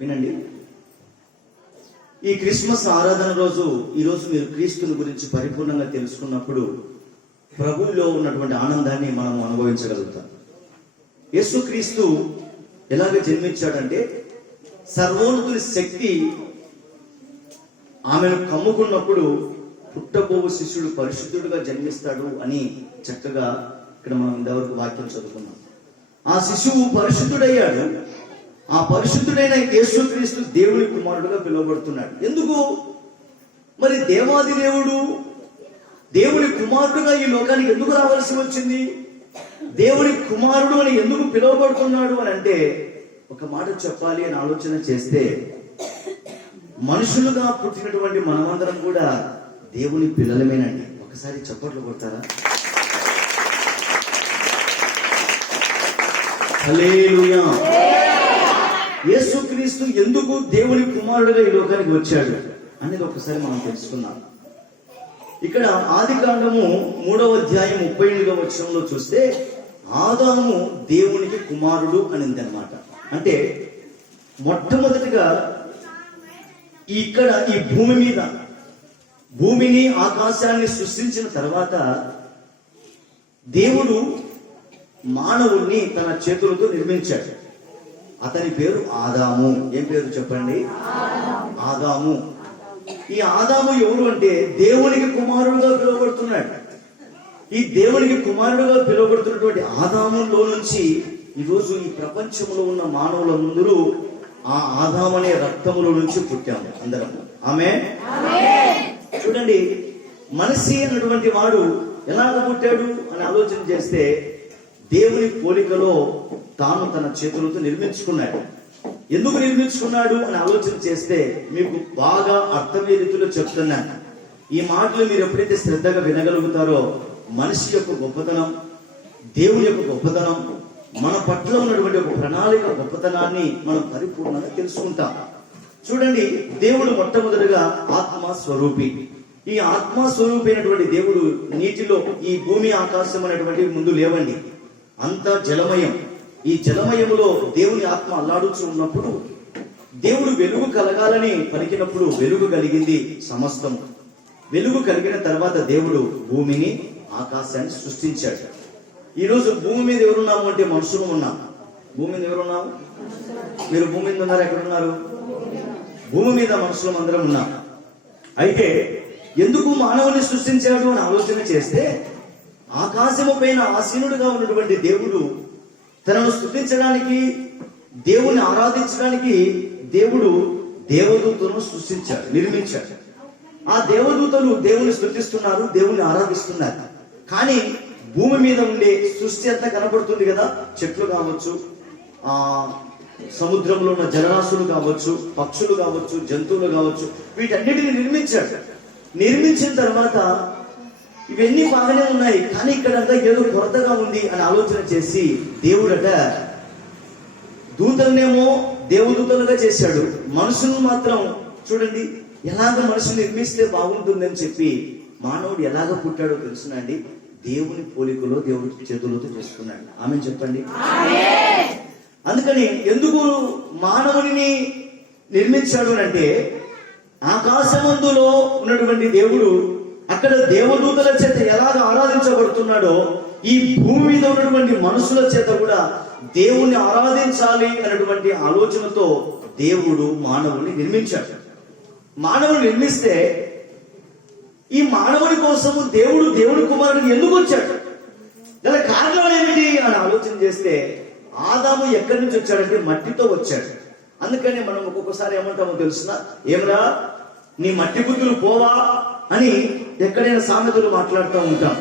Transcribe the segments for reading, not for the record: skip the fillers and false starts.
వినండి, ఈ క్రిస్మస్ ఆరాధన రోజు ఈరోజు మీరు క్రీస్తుని గురించి పరిపూర్ణంగా తెలుసుకున్నప్పుడు ప్రభువులో ఉన్నటువంటి ఆనందాన్ని మనం అనుభవించగలుగుతాం. యేసుక్రీస్తు ఎలాగ జన్మించాడంటే, సర్వోన్నతుని శక్తి ఆమెను కమ్ముకున్నప్పుడు పుట్టబోవు శిష్యుడు పరిశుద్ధుడుగా జన్మిస్తాడు అని చక్కగా ఇక్కడ మనం ఇంతవరకు వాక్యం చదువుకున్నాం. ఆ శిశువు పరిశుద్ధుడయ్యాడు. ఆ పరిశుద్ధుడైన యేసుక్రీస్తు దేవుని కుమారుడుగా పిలువబడుతున్నాడు. ఎందుకు మరి దేవాది దేవుడు దేవుని కుమారుడుగా ఈ లోకానికి ఎందుకు రావాల్సి వచ్చింది? దేవుని కుమారుడు అని ఎందుకు పిలువబడుతున్నాడు అని అంటే, ఒక మాట చెప్పాలి అని ఆలోచన చేస్తే, మనుషులుగా పుట్టినటువంటి మనమందరం కూడా దేవుని పిల్లలమేనండి. ఒకసారి చప్పట్లు కొడతారా? హల్లెలూయా. యేసుక్రీస్తు ఎందుకు దేవుని కుమారుడుగా ఈ లోకానికి వచ్చాడు అనేది ఒకసారి మనం తెలుసుకున్నాం. ఇక్కడ ఆదికాండము 3వ అధ్యాయం 38వ వచనంలో చూస్తే, ఆదాము దేవునికి కుమారుడు అనింది అనమాట. అంటే మొట్టమొదటిగా ఇక్కడ ఈ భూమి మీద భూమిని ఆకాశాన్ని సృష్టించిన తర్వాత దేవుడు మానవుణ్ణి తన చేతులతో నిర్మించాడు. అతని పేరు ఆదాము. ఏం పేరు చెప్పండి? ఆదాము. ఈ ఆదాము ఎవరు అంటే దేవునికి కుమారుడుగా పిలువబడుతున్నాడు. ఈ దేవునికి కుమారుడుగా పిలువబడుతున్నటువంటి ఆదాములో నుంచి ఈరోజు ఈ ప్రపంచంలో ఉన్న మానవులందరూ ఆ ఆదాము అనే రక్తములో నుంచి పుట్టాము అందరం. ఆమేన్. చూడండి, మనిషి అన్నటువంటి వాడు ఎలాగ పుట్టాడు అని ఆలోచన చేస్తే, దేవుని పోలికలో తాను తన చేతులతో నిర్మించుకున్నాడు. ఎందుకు నిర్మించుకున్నాడు అని ఆలోచన చేస్తే మీకు బాగా అర్థమయ్యే రీతిలో చెప్తున్నాను. ఈ మాటలు మీరు ఎప్పుడైతే శ్రద్ధగా వినగలుగుతారో, మనిషి యొక్క గొప్పతనం, దేవుని యొక్క గొప్పతనం, మన పట్ల ఉన్నటువంటి ఒక ప్రణాళిక గొప్పతనాన్ని మనం పరిపూర్ణంగా తెలుసుకుంటాం. చూడండి, దేవుడు మొట్టమొదటిగా ఆత్మ స్వరూపి. ఈ ఆత్మ స్వరూపి అయినటువంటి దేవుడు నీటిలో, ఈ భూమి ఆకాశం అనేటువంటివి ముందు లేవండి, అంతా జలమయం. ఈ జలమయములో దేవుని ఆత్మ అల్లాడుచు ఉన్నప్పుడు దేవుడు వెలుగు కలగాలని పలికినప్పుడు వెలుగు కలిగింది సమస్తం. వెలుగు కలిగిన తర్వాత దేవుడు భూమిని ఆకాశాన్ని సృష్టించాడు. ఈరోజు భూమి మీద ఎవరున్నాము అంటే మనుషులు ఉన్నాం. భూమి మీద ఎవరున్నాము? మీరు భూమి మీద ఉన్నారు? ఎక్కడున్నారు? భూమి మీద మనుషులం అందరం ఉన్నాం. అయితే ఎందుకు మానవుని సృష్టించాడు అని ఆలోచన చేస్తే, ఆకాశము పైన ఆసీనుడుగా ఉన్నటువంటి దేవుడు తనను స్తుతించడానికి, దేవుని ఆరాధించడానికి దేవుడు దేవదూతలను సృష్టించాడు, నిర్మించాడు. ఆ దేవదూతలు దేవుని స్తుతిస్తున్నారు, దేవుని ఆరాధిస్తున్నారు. కానీ భూమి మీద ఉండే సృష్టి అంతా కనబడుతుంది కదా, చెట్లు కావచ్చు, సముద్రంలో ఉన్న జలరాశులు కావచ్చు, పక్షులు కావచ్చు, జంతువులు కావచ్చు, వీటన్నిటిని నిర్మించాడు. నిర్మించిన తర్వాత ఇవన్నీ బాగానే ఉన్నాయి, కానీ ఇక్కడంతా ఏదో కొరతగా ఉంది అని ఆలోచన చేసి దేవుడట దూతలనేమో దేవదూతలుగా చేశాడు, మనుషులను మాత్రం చూడండి ఎలాగ మనుషులు నిర్మిస్తే బాగుంటుందని చెప్పి మానవుడు ఎలాగ పుట్టాడో తెలుసునండి, దేవుని పోలికలో దేవుడి చేతులతో చేసుకున్నాడు. ఆమె చెప్పండి. అందుకని ఎందుకు మానవుడిని నిర్మించాడు అంటే, ఆకాశమందులో ఉన్నటువంటి దేవుడు అక్కడ దేవదూతల చేత ఎలాగ ఆరాధించబడుతున్నాడో, ఈ భూమి మీద ఉన్నటువంటి మనుషుల చేత కూడా దేవుణ్ణి ఆరాధించాలి అన్నటువంటి ఆలోచనతో దేవుడు మానవుని నిర్మించాడు. మానవుని నిర్మిస్తే ఈ మానవుని కోసము దేవుడు దేవుని కుమారుడికి ఎందుకు వచ్చాడు, గల కారణం ఏమిటి అని ఆలోచన చేస్తే, ఆదాము ఎక్కడి నుంచి వచ్చాడంటే మట్టితో వచ్చాడు. అందుకని మనం ఒక్కొక్కసారి ఏమంటామో తెలుసునా, ఏమరా నీ మట్టి బుద్ధులు పోవా అని ఎక్కడైనా సామెతలు మాట్లాడుతూ ఉంటాం.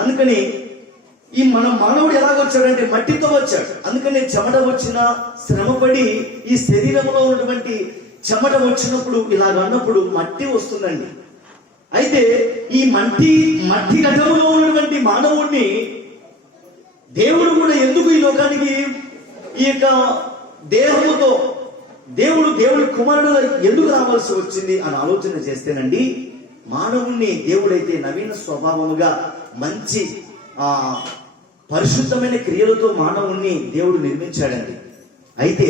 అందుకని ఈ మన మానవుడు ఎలాగొచ్చాడంటే మట్టితో వచ్చాడు. అందుకని చెమట వచ్చినా, శ్రమపడి ఈ శరీరంలో ఉన్నటువంటి చెమట వచ్చినప్పుడు ఇలాగ అన్నప్పుడు మట్టి వస్తుందండి. అయితే ఈ మట్టి గజములో ఉన్నటువంటి మానవుణ్ణి దేవుడు కూడా ఎందుకు ఈ లోకానికి ఈ యొక్క దేహముతో దేవుడి కుమారుడు ఎందుకు రావాల్సి వచ్చింది అని ఆలోచన చేస్తేనండి, మానవుణ్ణి దేవుడైతే నవీన స్వభావముగా మంచి పరిశుద్ధమైన క్రియలతో మానవుణ్ణి దేవుడు నిర్మించాడండి. అయితే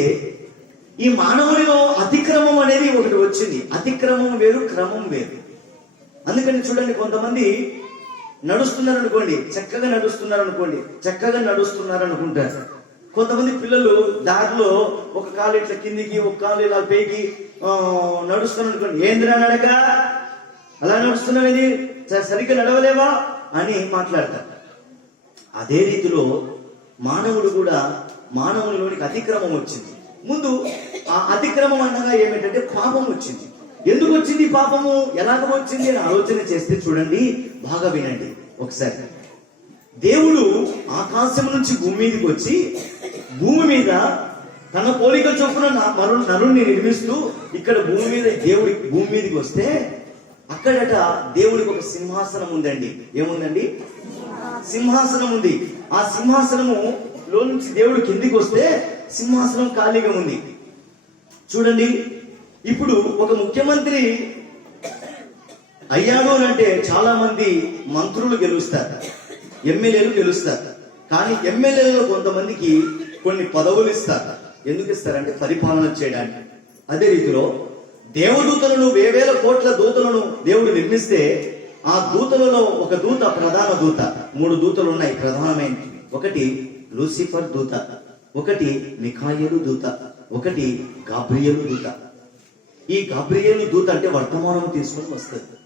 ఈ మానవునిలో అతిక్రమం అనేది ఒకటి వచ్చింది. అతిక్రమం వేరు, క్రమం వేరు. అందుకని చూడండి, కొంతమంది నడుస్తున్నారు అనుకోండి, చక్కగా నడుస్తున్నారు అనుకుంటారు. కొంతమంది పిల్లలు దారిలో ఒక కాలు ఇట్లా కిందికి, ఒక కాలు ఇలా పైకి నడుస్తున్నారు అనుకోండి, ఏందిరా నడక, అలా నడుస్తున్నావేది, సరిగ్గా నడవలేవా అని మాట్లాడతారు. అదే రీతిలో మానవుడు కూడా, మానవునిలోనికి అతిక్రమం వచ్చింది. ముందు ఆ అతిక్రమం అనగా ఏమిటంటే పాపం వచ్చింది. ఎందుకు వచ్చింది పాపము, ఎలాగ వచ్చింది అని ఆలోచన చేస్తే చూడండి, బాగా వినండి ఒకసారి. దేవుడు ఆకాశం నుంచి భూమి మీదకి వచ్చి, భూమి మీద తన పోలిక చొప్పున నరుణ్ణి నిర్మిస్తూ ఇక్కడ భూమి మీదకి వస్తే, అక్కడట దేవుడికి ఒక సింహాసనం ఉందండి. ఏముందండి? సింహాసనం ఉంది. ఆ సింహాసనము లో నుంచి దేవుడు కిందికి వస్తే సింహాసనం ఖాళీగా ఉంది. చూడండి, ఇప్పుడు ఒక ముఖ్యమంత్రి అయ్యాడు అని అంటే చాలా మంది మంత్రులు గెలుస్తారు, ఎమ్మెల్యేలు గెలుస్తారు. కానీ ఎమ్మెల్యేలలో కొంతమందికి కొన్ని పదవులు ఇస్తారు. ఎందుకు ఇస్తారంటే పరిపాలన చేయడానికి. అదే రీతిలో దేవదూతలను, 1000 కోట్ల దూతలను దేవుడు నిర్మిస్తే, ఆ దూతలలో ఒక దూత, ప్రధాన దూత, 3 దూతలు ఉన్నాయి ప్రధానమైనవి. ఒకటి లూసిఫర్ దూత, ఒకటి మిఖాయేలు దూత, ఒకటి గాబ్రియేలు దూత. ఈ గాబ్రియేలు దూత అంటే వర్తమానం తీసుకొని వస్తుంది.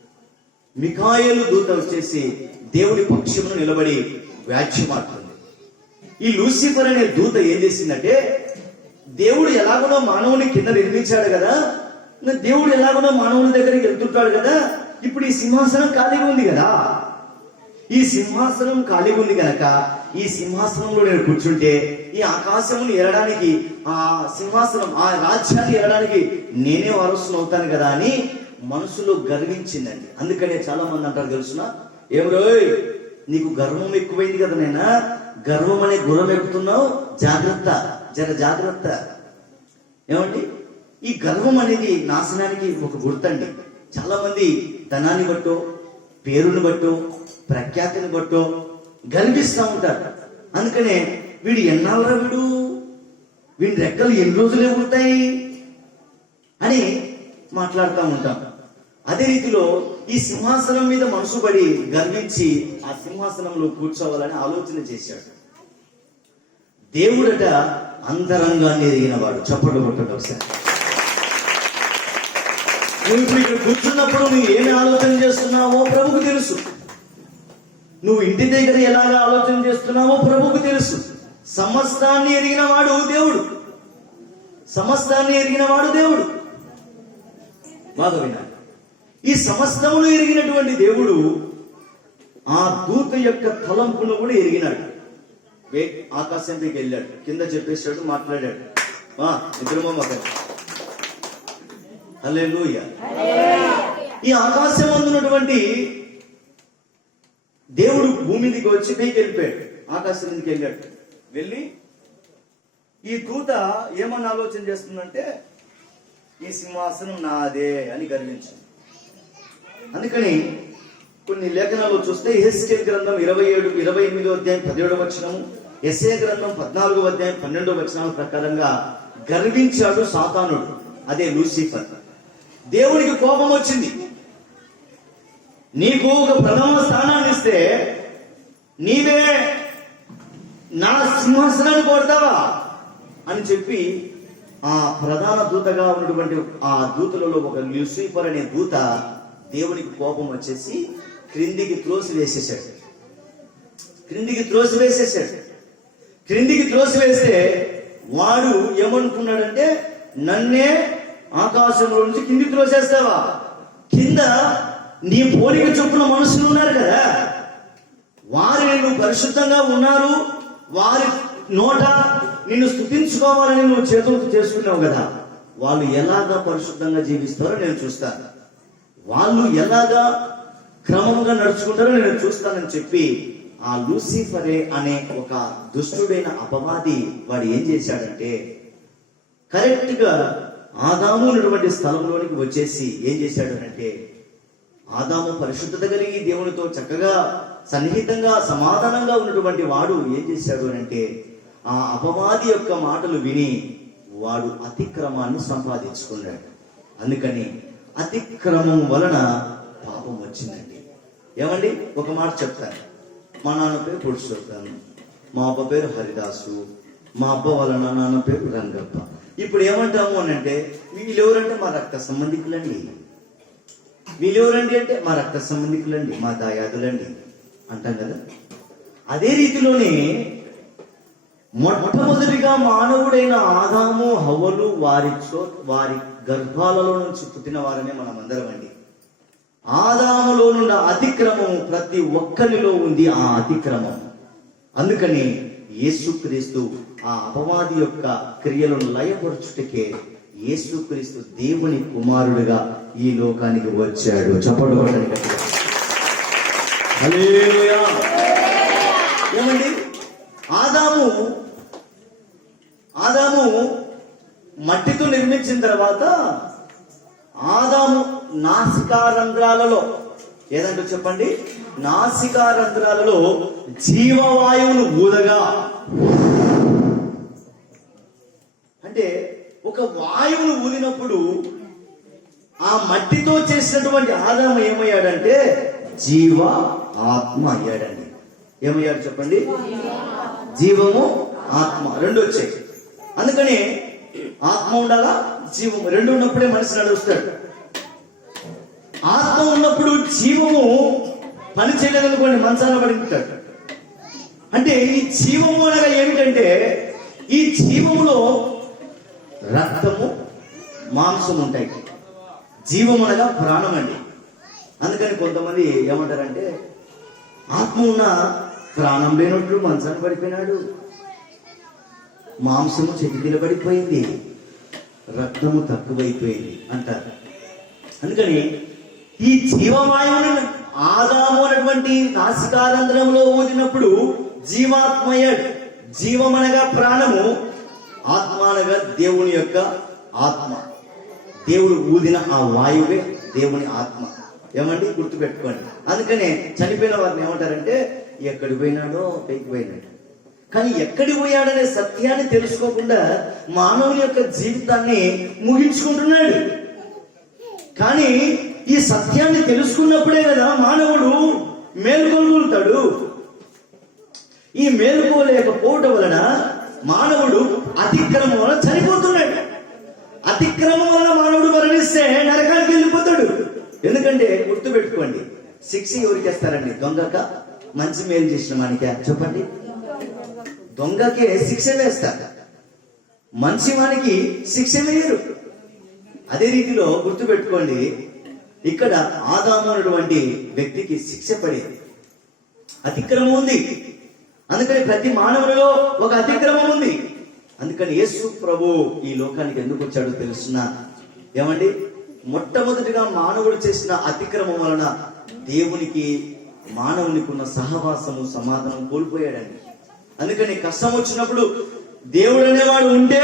మిఖాయేలు దూత వచ్చేసి దేవుడి పక్షమును నిలబడి వ్యాఖ్యమాడుతుంది. ఈ లూసిఫర్ అనే దూత ఏం చేసిందంటే, దేవుడు ఎలాగనో మానవుని కింద నిర్మించాడు కదా, దేవుడు ఎలాగనో మానవుని దగ్గరికి వెళ్తుంటాడు కదా, ఇప్పుడు ఈ సింహాసనం ఖాళీగా ఉంది కదా, ఈ సింహాసనం ఖాళీగా ఉంది కనుక ఈ సింహాసనంలో నేను కూర్చుంటే ఈ ఆకాశమును ఏరడానికి, ఆ సింహాసనం, ఆ రాజ్యాన్ని ఏరడానికి నేనే వారసును అవుతాను కదా అని మనసులో గర్వించిందండి. అందుకనే చాలా మంది అంటారు తెలుసునా, ఏమరోయ్ నీకు గర్వం ఎక్కువైంది కదా, నేనా గర్వం అనే గుర్రం ఎక్కుతున్నావు, జాగ్రత్త, జాగ్రత్త. ఏమండి, ఈ గర్వం అనేది నాశనానికి ఒక గుర్తండి. చాలా మంది ధనాన్ని బట్టో, పేరుని బట్టో, ప్రఖ్యాతిని బట్టో గర్విస్తూ ఉంటారు. అందుకనే వీడు ఎన్నాళ్ళరా, వీడి రెక్కలు ఎన్ని రోజులు ఎగురుతాయి అని మాట్లాడుతూ ఉంటాం. అదే రీతిలో ఈ సింహాసనం మీద మనసు పడి గర్వించి ఆ సింహాసనంలో కూర్చోవాలని ఆలోచన చేశాడు. దేవుడట అంతరంగాన్ని ఎరిగిన వాడు. చప్పట్లు కొట్టండి ఒకసారి. నువ్వు ఇప్పుడు ఇక్కడ కూర్చున్నప్పుడు నువ్వు ఏమి ఆలోచన చేస్తున్నావో ప్రభుకు తెలుసు. నువ్వు ఇంటి దగ్గర ఎలాగ ఆలోచన చేస్తున్నావో ప్రభుకు తెలుసు. సమస్తాన్ని ఎరిగిన వాడు దేవుడు. సమస్తాన్ని ఎరిగిన వాడు దేవుడు. బాగా వినాలి. ఈ సమస్తమును ఎరిగినటువంటి దేవుడు ఆ దూత యొక్క తలంపును కూడా ఎరిగినాడు. ఆకాశంపైకి వెళ్ళాడు, కింద చెప్పేశాడు, మాట్లాడాడు. ఇద్దరమో మగ హల్లెలూయా. ఈ ఆకాశం అందున్నటువంటి దేవుడు భూమి మీదకి వచ్చి పైకి వెళ్ళిపోయాడు, ఆకాశం మీదకి వెళ్ళాడు. వెళ్ళి ఈ దూత ఏమన్నా ఆలోచన చేస్తుందంటే, ఈ సింహాసనం నాదే అని గర్వించింది. అందుకని కొన్ని లేఖనాల్లో చూస్తే యెహెజ్కేలు గ్రంథం 28వ అధ్యాయం 17వ వచనము, యెషయా గ్రంథం 14వ అధ్యాయం 12వ వచనం ప్రకారంగా గర్వించాడు సాతానుడు, అదే లూసిఫర్. దేవుడికి కోపం వచ్చింది. నీకు ఒక ప్రథమ స్థానాన్ని ఇస్తే నీవే నా సింహాసనాన్ని కొడతావా అని చెప్పి ఆ ప్రధాన దూతగా ఉన్నటువంటి ఆ దూతలలో ఒక లూసిఫర్ అనే దూత దేవునికి కోపం వచ్చేసి క్రిందికి త్రోసివేసేసాడు. క్రిందికి త్రోసివేస్తే వాడు ఏమనుకున్నాడంటే, నన్నే ఆకాశంలో నుంచి కింది త్రోసేస్తావా? కింద నీ పోలిక చొప్పున మనుషులు ఉన్నారు కదా, వారు నిన్ను పరిశుద్ధంగా ఉన్నారు, వారి నోట నిన్ను స్తుతించుకోవాలని నువ్వు చేతులతో చేసుకున్నావు కదా, వాళ్ళు ఎలాగా పరిశుద్ధంగా జీవిస్తారో నేను చూస్తాను, వాళ్ళు ఎలాగా క్రమంగా నడుచుకుంటారో నేను చూస్తానని చెప్పి ఆ లూసిఫరే అనే ఒక దుష్టుడైన అపవాది వాడు ఏం చేశాడంటే, కరెక్ట్ గా ఆదాము ఉన్నటువంటి స్థలంలోనికి వచ్చేసి ఏం చేశాడు అంటే, ఆదాము పరిశుద్ధత కలిగి దేవునితో చక్కగా సన్నిహితంగా సమాధానంగా ఉన్నటువంటి వాడు ఏం చేశాడు అంటే, ఆ అపవాది యొక్క మాటలు విని వాడు అతిక్రమాన్ని సంపాదించుకున్నాడు. అందుకని అతిక్రమం వలన పాపం వచ్చిందండి. ఏమండి, ఒక మాట చెప్తాను. మా నాన్న పేరు పురుషోత్తము, మా అబ్బ పేరు హరిదాసు, మా అబ్బ వాళ్ళ నాన్న పేరు రంగప్ప. ఇప్పుడు ఏమంటాము అని అంటే, వీళ్ళెవరంటే మా రక్త సంబంధికులండి, వీళ్ళెవరండి అంటే మా రక్త సంబంధికులండి, మా దాయాదులండి అంటాం కదా. అదే రీతిలోనే మొట్టమొదటిగా మానవుడైన ఆదాము హవ్వలు వారి గర్భాలలో నుంచి పుట్టిన వారనే మనం అందరం అండి. ఆదాములో నుండి అతిక్రమం ప్రతి ఒక్కరిలో ఉంది, ఆ అతిక్రమం. అందుకని యేసుక్రీస్తు ఆ అపవాది యొక్క క్రియలను లయపరచుటకే యేసుక్రీస్తు దేవుని కుమారుడిగా ఈ లోకానికి వచ్చాడు. చెప్పండి. హల్లెలూయా. ఏమండి, ఆదాము మట్టితో నిర్మించిన తర్వాత ఆదాము నాసికారంధ్రాలలో, ఏదంటే చెప్పండి, నాసికారంధ్రాలలో జీవవాయువును ఊదగా, అంటే ఒక వాయువును ఊదినప్పుడు ఆ మట్టితో చేసినటువంటి ఆదాము ఏమయ్యాడంటే జీవ ఆత్మ అయ్యాడండి. ఏమయ్యాడు చెప్పండి? జీవము ఆత్మ రెండు వచ్చాయి. అందుకని ఆత్మ ఉండాలా, జీవము రెండు ఉన్నప్పుడే మనిషి నడుస్తాడు. ఆత్మ ఉన్నప్పుడు జీవము పని చేయలేదనుకోండి, మంచాన పడి ఉంటాడు. అంటే ఈ జీవము అనగా ఏమిటంటే, ఈ జీవములో రక్తము మాంసం ఉంటాయి. జీవం అనగా ప్రాణం అండి. అందుకని కొంతమంది ఏమంటారంటే, ఆత్మ ఉన్న ప్రాణం లేనట్లు మంచాన పడిపోయినాడు, మాంసము చెతికిల పడిపోయింది, రక్తము తక్కువైపోయింది అంటారు. అందుకని ఈ జీవవాయువును ఆదాము అనేటువంటి నాసికారంధ్రంలో ఊదినప్పుడు జీవాత్మయ్యాడు. జీవం అనగా ప్రాణము, ఆత్మ అనగా దేవుని యొక్క ఆత్మ. దేవుడు ఊదిన ఆ వాయువే దేవుని ఆత్మ. ఏమండి, గుర్తుపెట్టుకోండి. అందుకనే చనిపోయిన వారిని ఏమంటారంటే, ఎక్కడికి పోయినాడో పైకి పోయినాడు. కానీ ఎక్కడికి పోయాడనే సత్యాన్ని తెలుసుకోకుండా మానవుని యొక్క జీవితాన్ని ముగించుకుంటున్నాడు. కానీ ఈ సత్యాన్ని తెలుసుకున్నప్పుడే కదా మానవుడు మేలుకొలుగుతాడు. ఈ మేలుకోలేకపోవటం వలన మానవుడు అతిక్రమం వలన చనిపోతున్నాడు. అతిక్రమం వలన మానవుడు మరణిస్తే నరకానికి వెళ్ళిపోతాడు. ఎందుకంటే గుర్తుపెట్టుకోండి, శిక్ష ఎవరికి వేస్తారండి? దొంగక, మంచి మేలు చేసిన వానికా? చెప్పండి. దొంగకే శిక్ష వేస్తారు, మంచి వానికి శిక్ష వేయరు. అదే రీతిలో గుర్తుపెట్టుకోండి, ఇక్కడ ఆదాము అనేటువంటి వ్యక్తికి శిక్ష పడేది. అతిక్రమం ఉంది. అందుకని ప్రతి మానవులలో ఒక అతిక్రమం ఉంది. అందుకని యేసు ప్రభు ఈ లోకానికి ఎందుకు వచ్చాడో తెలుసునా? ఏమండి, మొట్టమొదటిగా మానవుడు చేసిన అతిక్రమం వలన దేవునికి మానవునికి ఉన్న సహవాసము సమాధానం కోల్పోయాడండి. అందుకని కష్టం వచ్చినప్పుడు దేవుడు అనేవాడు ఉంటే,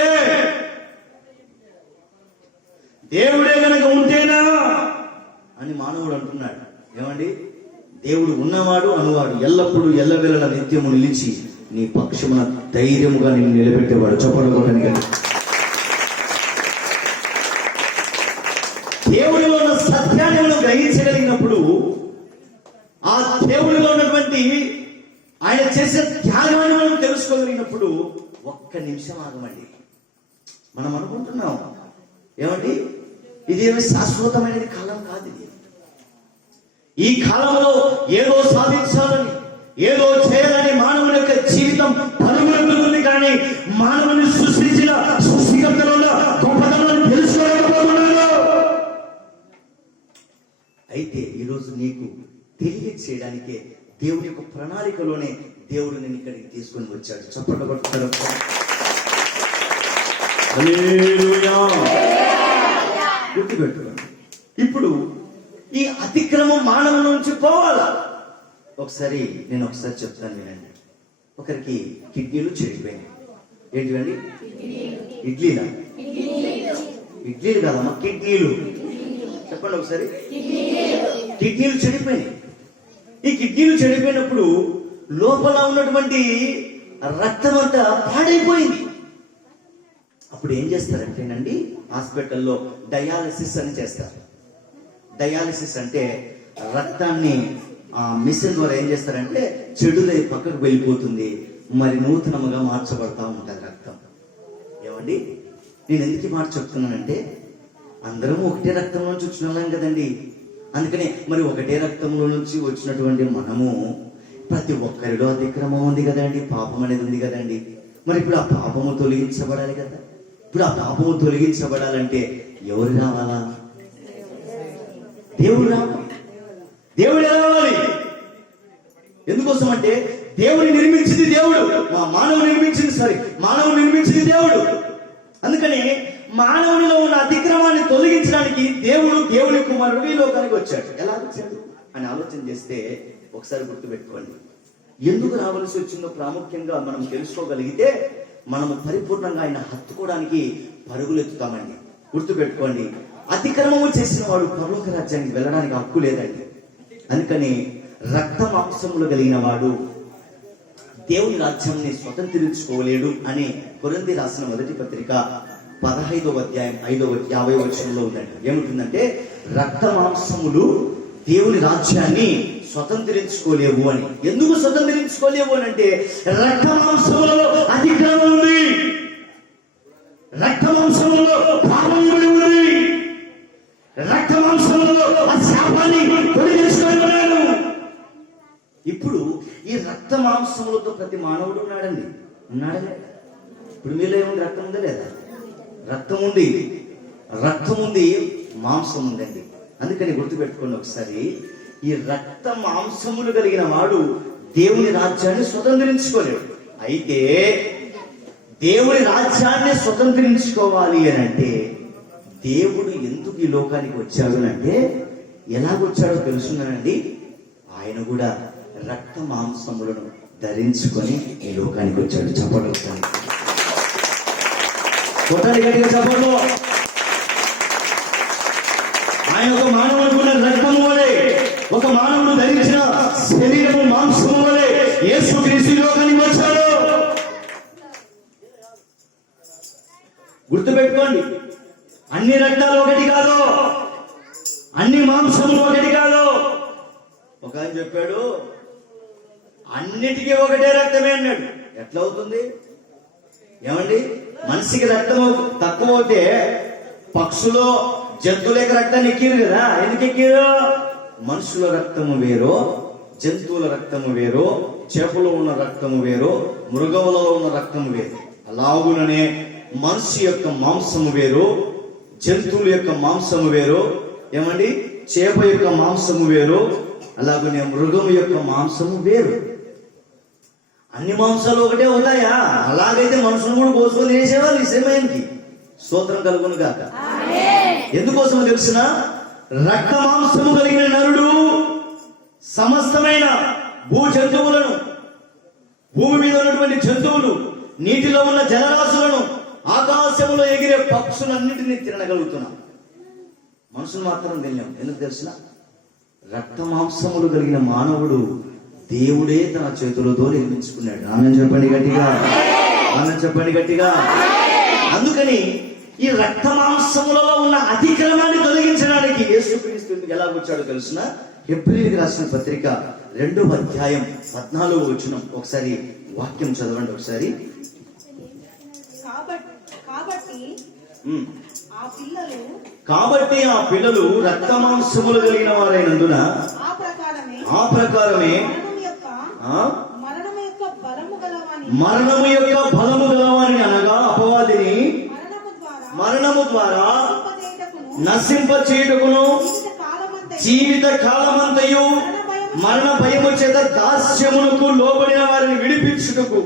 దేవుడే కనుక ఉంటేనా అని మానవుడు అంటున్నాడు. ఏమండి, దేవుడు ఉన్నవాడు అనువాడు ఎల్లప్పుడూ ఎల్లవేళలా నిత్యము నిలిచి నీ పక్షమున ధైర్యముగా నిన్ను నిలబెట్టేవాడు. చెప్పండి. దేవుడిలో ఉన్న సత్యాన్ని మనం గ్రహించగలిగినప్పుడు, ఆ దేవుడిలో ఉన్నటువంటి ఆయన చేసే త్యాగాన్ని మనం తెలుసుకోగలిగినప్పుడు ఒక్క నిమిషం ఆగమండి. మనం అనుకుంటున్నాం, ఏమండి, ఇదేమి శాశ్వతమైనది కాలం కాదు. ఇది ఈ కాలంలో ఏదో సాధించాలని, ఏదో చేయాలని మానవుని యొక్క జీవితం పరుగులెత్తుతుంది. కానీ మానవుని సృష్టించిన సృష్టికర్తలో గొప్పతనాన్ని తెలుసుకోలేకపోతున్నాడు. అయితే ఈరోజు నీకు తెలియచేయడానికే దేవుని యొక్క ప్రణాళికలోనే దేవుడు నేను ఇక్కడికి తీసుకొని వచ్చాడు. చప్పట్లు కొడతాడు. గుర్తుపెట్టుకోండి. ఇప్పుడు ఈ అతిక్రమం మానవుల నుంచి పోవాలా? నేను ఒకసారి చెప్తాను వినండి. ఒకరికి కిడ్నీలు చెడిపోయినాయి. ఏంటివండి? ఇడ్లీలు కాదమ్మా, కిడ్నీలు. చెప్పండి ఒకసారి. కిడ్నీలు చెడిపోయినాయి. ఈ కిడ్నీలు చెడిపోయినప్పుడు లోపల ఉన్నటువంటి రక్తం అంతా పాడైపోయింది. అప్పుడు ఏం చేస్తారంటేనండి, హాస్పిటల్లో డయాలసిస్ అని చేస్తారు. డయాలసిస్ అంటే రక్తాన్ని మిషన్ ద్వారా ఏం చేస్తారంటే చెడులై పక్కకు వెళ్ళిపోతుంది, మరి నూతనముగా మార్చబడతా ఉంటుంది రక్తం. ఏమండి, నేను ఎందుకు మాట చెప్తున్నానంటే అందరం ఒకటే రక్తంలో నుంచి వచ్చిన వాళ్ళం కదండి. అందుకనే మరి ఒకటే రక్తంలో నుంచి వచ్చినటువంటి మనము ప్రతి ఒక్కరిలో అతిక్రమం ఉంది కదండి, పాపం అనేది ఉంది కదండి. మరి ఇప్పుడు ఆ పాపము తొలగించబడాలి కదా. ఇప్పుడు ఆ పాపము తొలగించబడాలంటే ఎవరు రావాలా? దేవుడు రావాలి. దేవుడు రావాలి. ఎందుకోసం అంటే దేవుని నిర్మించింది దేవుడు, మానవుని నిర్మించింది దేవుడు. అందుకని మానవునిలో ఉన్న అతిక్రమాన్ని తొలగించడానికి దేవుని కుమారుడు ఈ లోకానికి వచ్చాడు. ఎలా వచ్చాడు అని ఆలోచన చేస్తే ఒకసారి గుర్తుపెట్టుకోండి. ఎందుకు రావాల్సి వచ్చిందో ప్రాముఖ్యంగా మనం తెలుసుకోగలిగితే మనము పరిపూర్ణంగా ఆయన హత్తుకోవడానికి పరుగులెత్తుతామండి. గుర్తుపెట్టుకోండి, అతిక్రమము చేసిన వాడు పరలోక రాజ్యానికి వెళ్ళడానికి హక్కు లేదండి. అందుకని రక్త మాంసములు కలిగిన వాడు దేవుని రాజ్యాన్ని స్వతంత్రించుకోలేడు అని కొరింథీ రాసిన మొదటి పత్రిక 15వ అధ్యాయం 50వ వచనంలో ఉందండి. ఏముంటుందంటే రక్త మాంసములు దేవుని రాజ్యాన్ని స్వతంత్రించుకోలేవు అని. ఎందుకు స్వతంత్రించుకోలేవు అని అంటే రక్త మాంసములలో అతిక్రమం ఉంది, రక్త మాంసములలో పాపం ఉంది, రక్త మాంసములలో ఆ శాపాన్ని తొలగించుకోలేడు. ఇప్పుడు ఈ రక్త మాంసములతో ప్రతి మానవుడు ఉన్నాడండి. ఉన్నాడే? ఇప్పుడు మీలో ఏముంది? రక్తం ఉందా లేదా? రక్తం ఉంది, మాంసం ఉందండి. అందుకని గుర్తుపెట్టుకోండి ఒకసారి, ఈ రక్త మాంసములు కలిగిన వాడు దేవుని రాజ్యాన్ని స్వతంత్రించుకోలేడు. అయితే దేవుని రాజ్యాన్ని స్వతంత్రించుకోవాలి అని అంటే దేవుడు ఎందుకు ఈ లోకానికి వచ్చాడు అంటే ఎలాగొచ్చాడో తెలుసున్నానండి. ఆయన కూడా రక్త మాంసములను ధరించుకొని ఈ లోకానికి వచ్చాడు. చెప్పండి ఒకసారి, చెప్పండి. ఆయన ఒక మానవుడు కూడా రక్తము వలె, ఒక మానవుడు ధరించిన శరీరము మాంసము వలె యేసుక్రీస్తు ఈ లోకానికి వచ్చాడు. గుర్తుపెట్టుకోండి, అన్ని రక్తాలు ఒకటి కాదు, అన్ని మాంసములు ఒకటి కాదు. ఒక ఆయన చెప్పాడు అన్నిటికీ ఒకటే రక్తమే అన్నాడు. ఎట్లా అవుతుంది? ఏమండి, మనిషికి రక్తం తక్కువ అవుతే పక్షులో జంతువుల యొక్క రక్తాన్ని ఎక్కిరు కదా. ఎందుకు ఎక్కిరు? మనుషుల రక్తము వేరు, జంతువుల రక్తము వేరు, చేపలో ఉన్న రక్తము వేరు, మృగములలో ఉన్న రక్తము వేరు. అలాగుననే మనిషి యొక్క మాంసము వేరు, జంతువుల యొక్క మాంసము వేరు. ఏమండి, చేప యొక్క మాంసము వేరు, అలాగనే మృగము యొక్క మాంసము వేరు. అన్ని మాంసాలు ఒకటే అవుతాయా? అలాగైతే మనుషులు కూడా కోసుకొని వేసేవాళ్ళు ఈ సమయానికి. స్తోత్రం కలుగును గాక. ఎందుకోసమో తెలిసిన, రక్త మాంసము కలిగిన నరుడు సమస్తమైన భూ జంతువులను, భూమి మీద ఉన్నటువంటి జంతువులు, నీటిలో ఉన్న జలరాశులను, ఆకాశంలో ఎగిరే పక్షులన్నింటినీ తినగలుగుతున్నాం. మనుషులు మాత్రం తెలియం. ఎందుకు తెలిసిన? రక్త మాంసములు కలిగిన మానవుడు దేవుడే తన చేతులతో నిర్మించుకున్నాడు. ఆమెను చెప్పండి గట్టిగా, ఆమెను చెప్పండి గట్టిగా. అందుకని ఈ రక్త మాంసములలో ఉన్న అతిక్రమాన్ని తొలగించడానికి యేసుక్రీస్తు ఎలా వచ్చాడో తెలుసిన? హెబ్రీయులకు రాసిన పత్రిక 2వ అధ్యాయం 14వ వచనం ఒకసారి వాక్యం చదవండి ఒకసారి. కాబట్టి ఆ పిల్లలు రక్త మాంసములు కలిగిన వారైనందున ఆ ప్రకారమే మరణము యొక్క బలము గలవాని అనగా అపవాదిని మరణము ద్వారా నశింపచేయుటకును జీవిత కాలమంతయు మరణ భయము చేత దాస్యమునకు లోబడిన వారిని విడిపించుటకు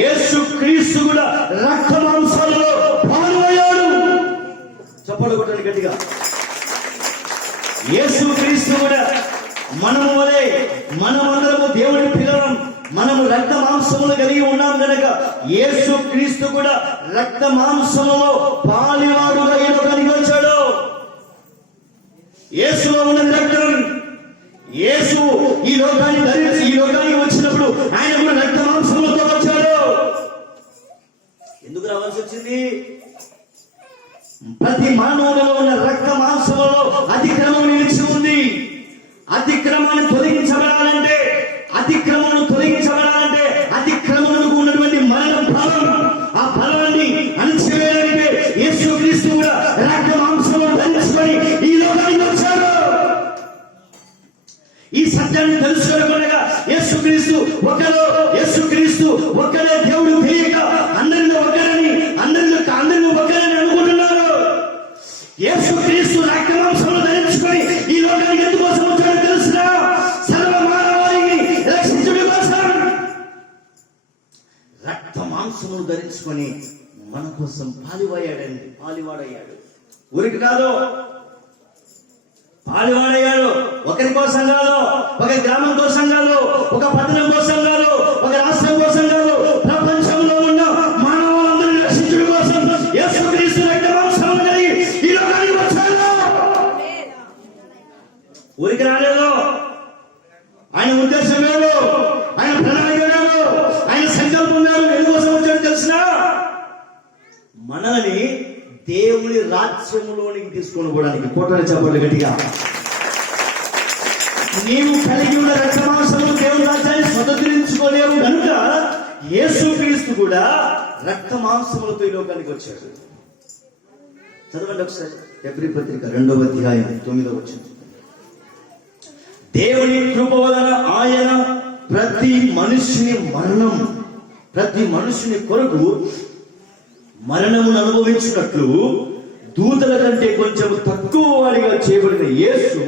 యేసుక్రీస్తు కూడా రక్త మాంసాలలో పాల్గొన్నాడు. చప్పట్లు కొట్టండి గట్టిగా. యేసుక్రీస్తు కూడా మనము వలె, మనమందరము దేవుని పిల్లలం, మనము రక్త మాంసములు కలిగి ఉన్నాం కనుక యేసుక్రీస్తు కూడా రక్త మాంసములో పాలివాడుగా ఈ లోకానికి వచ్చాడు. యేసులో ఉన్నది రక్తం. యేసు ఈ లోకాన్ని ధరించి ఈ లోకానికి వచ్చినప్పుడు ఆయన కూడా రక్త మాంసములతో వచ్చాడు. ఎందుకు రావాల్సి వచ్చింది? యేసుక్రీస్తు ఒకరు, యేసుక్రీస్తు ఒక్కడే దేవుడు తెలియక అందరిలో ఒకరని, అందరిలో ఒకరని అనుకుంటున్నారు. యేసుక్రీస్తు రక్తమాంసములు ధరించుకొని ఈ లోకానికి ఎందుకోసం వచ్చాడో తెలుసునా? సర్వ మానవాళిని రక్షించుట కోసం. రక్తమాంసములు ధరించుకొని మన కోసం పాలివాడయ్యాడు. ఊరికి కాదు, పాలివాడయ్యాడు. ఒకరి కోసం కాదు, ఒక గ్రామం కోసం కాదు, ఒక పట్టణం కోసం కాదు, ఒక రాష్ట్రం కోసం కాదు, ప్రపంచంలో ఉన్న మానవులందరినీ రక్షించడం కోసం యేసుక్రీస్తు రక్తమాంసములు కలిగి ఈ లోకానికి వచ్చాడు. ఊరికి రాలేదు. ఆయన ఉద్దేశం లేదు, ఆయన ప్రణాళిక లేదు, ఆయన సంకల్పం లేదు. ఎందుకోసం వచ్చాడు తెలిసినా? మనల్ని దేవుని రాజ్యములోనికి తీసుకొని పోవడానికి. కోటల చెప్పండి గట్టిగా. నీవు కలిగి ఉన్న రక్తమాంసము దేవుని రాజ్యాన్ని స్వతంత్రించుకోలేవు కనుక యేసుక్రీస్తు కూడా రక్తమాంసములతో ఈ లోకానికి వచ్చాడు. చదవండి ఒకసారి హెబ్రీ పత్రిక 2వ అధ్యాయం 9వ వచనం. దేవుని కృప వలన ఆయన ప్రతి మనుషుని కొరకు మరణమును అనుభవించినట్లు దూతల కంటే కొంచెం తక్కువ వాడిగా చేయబడిన యేసు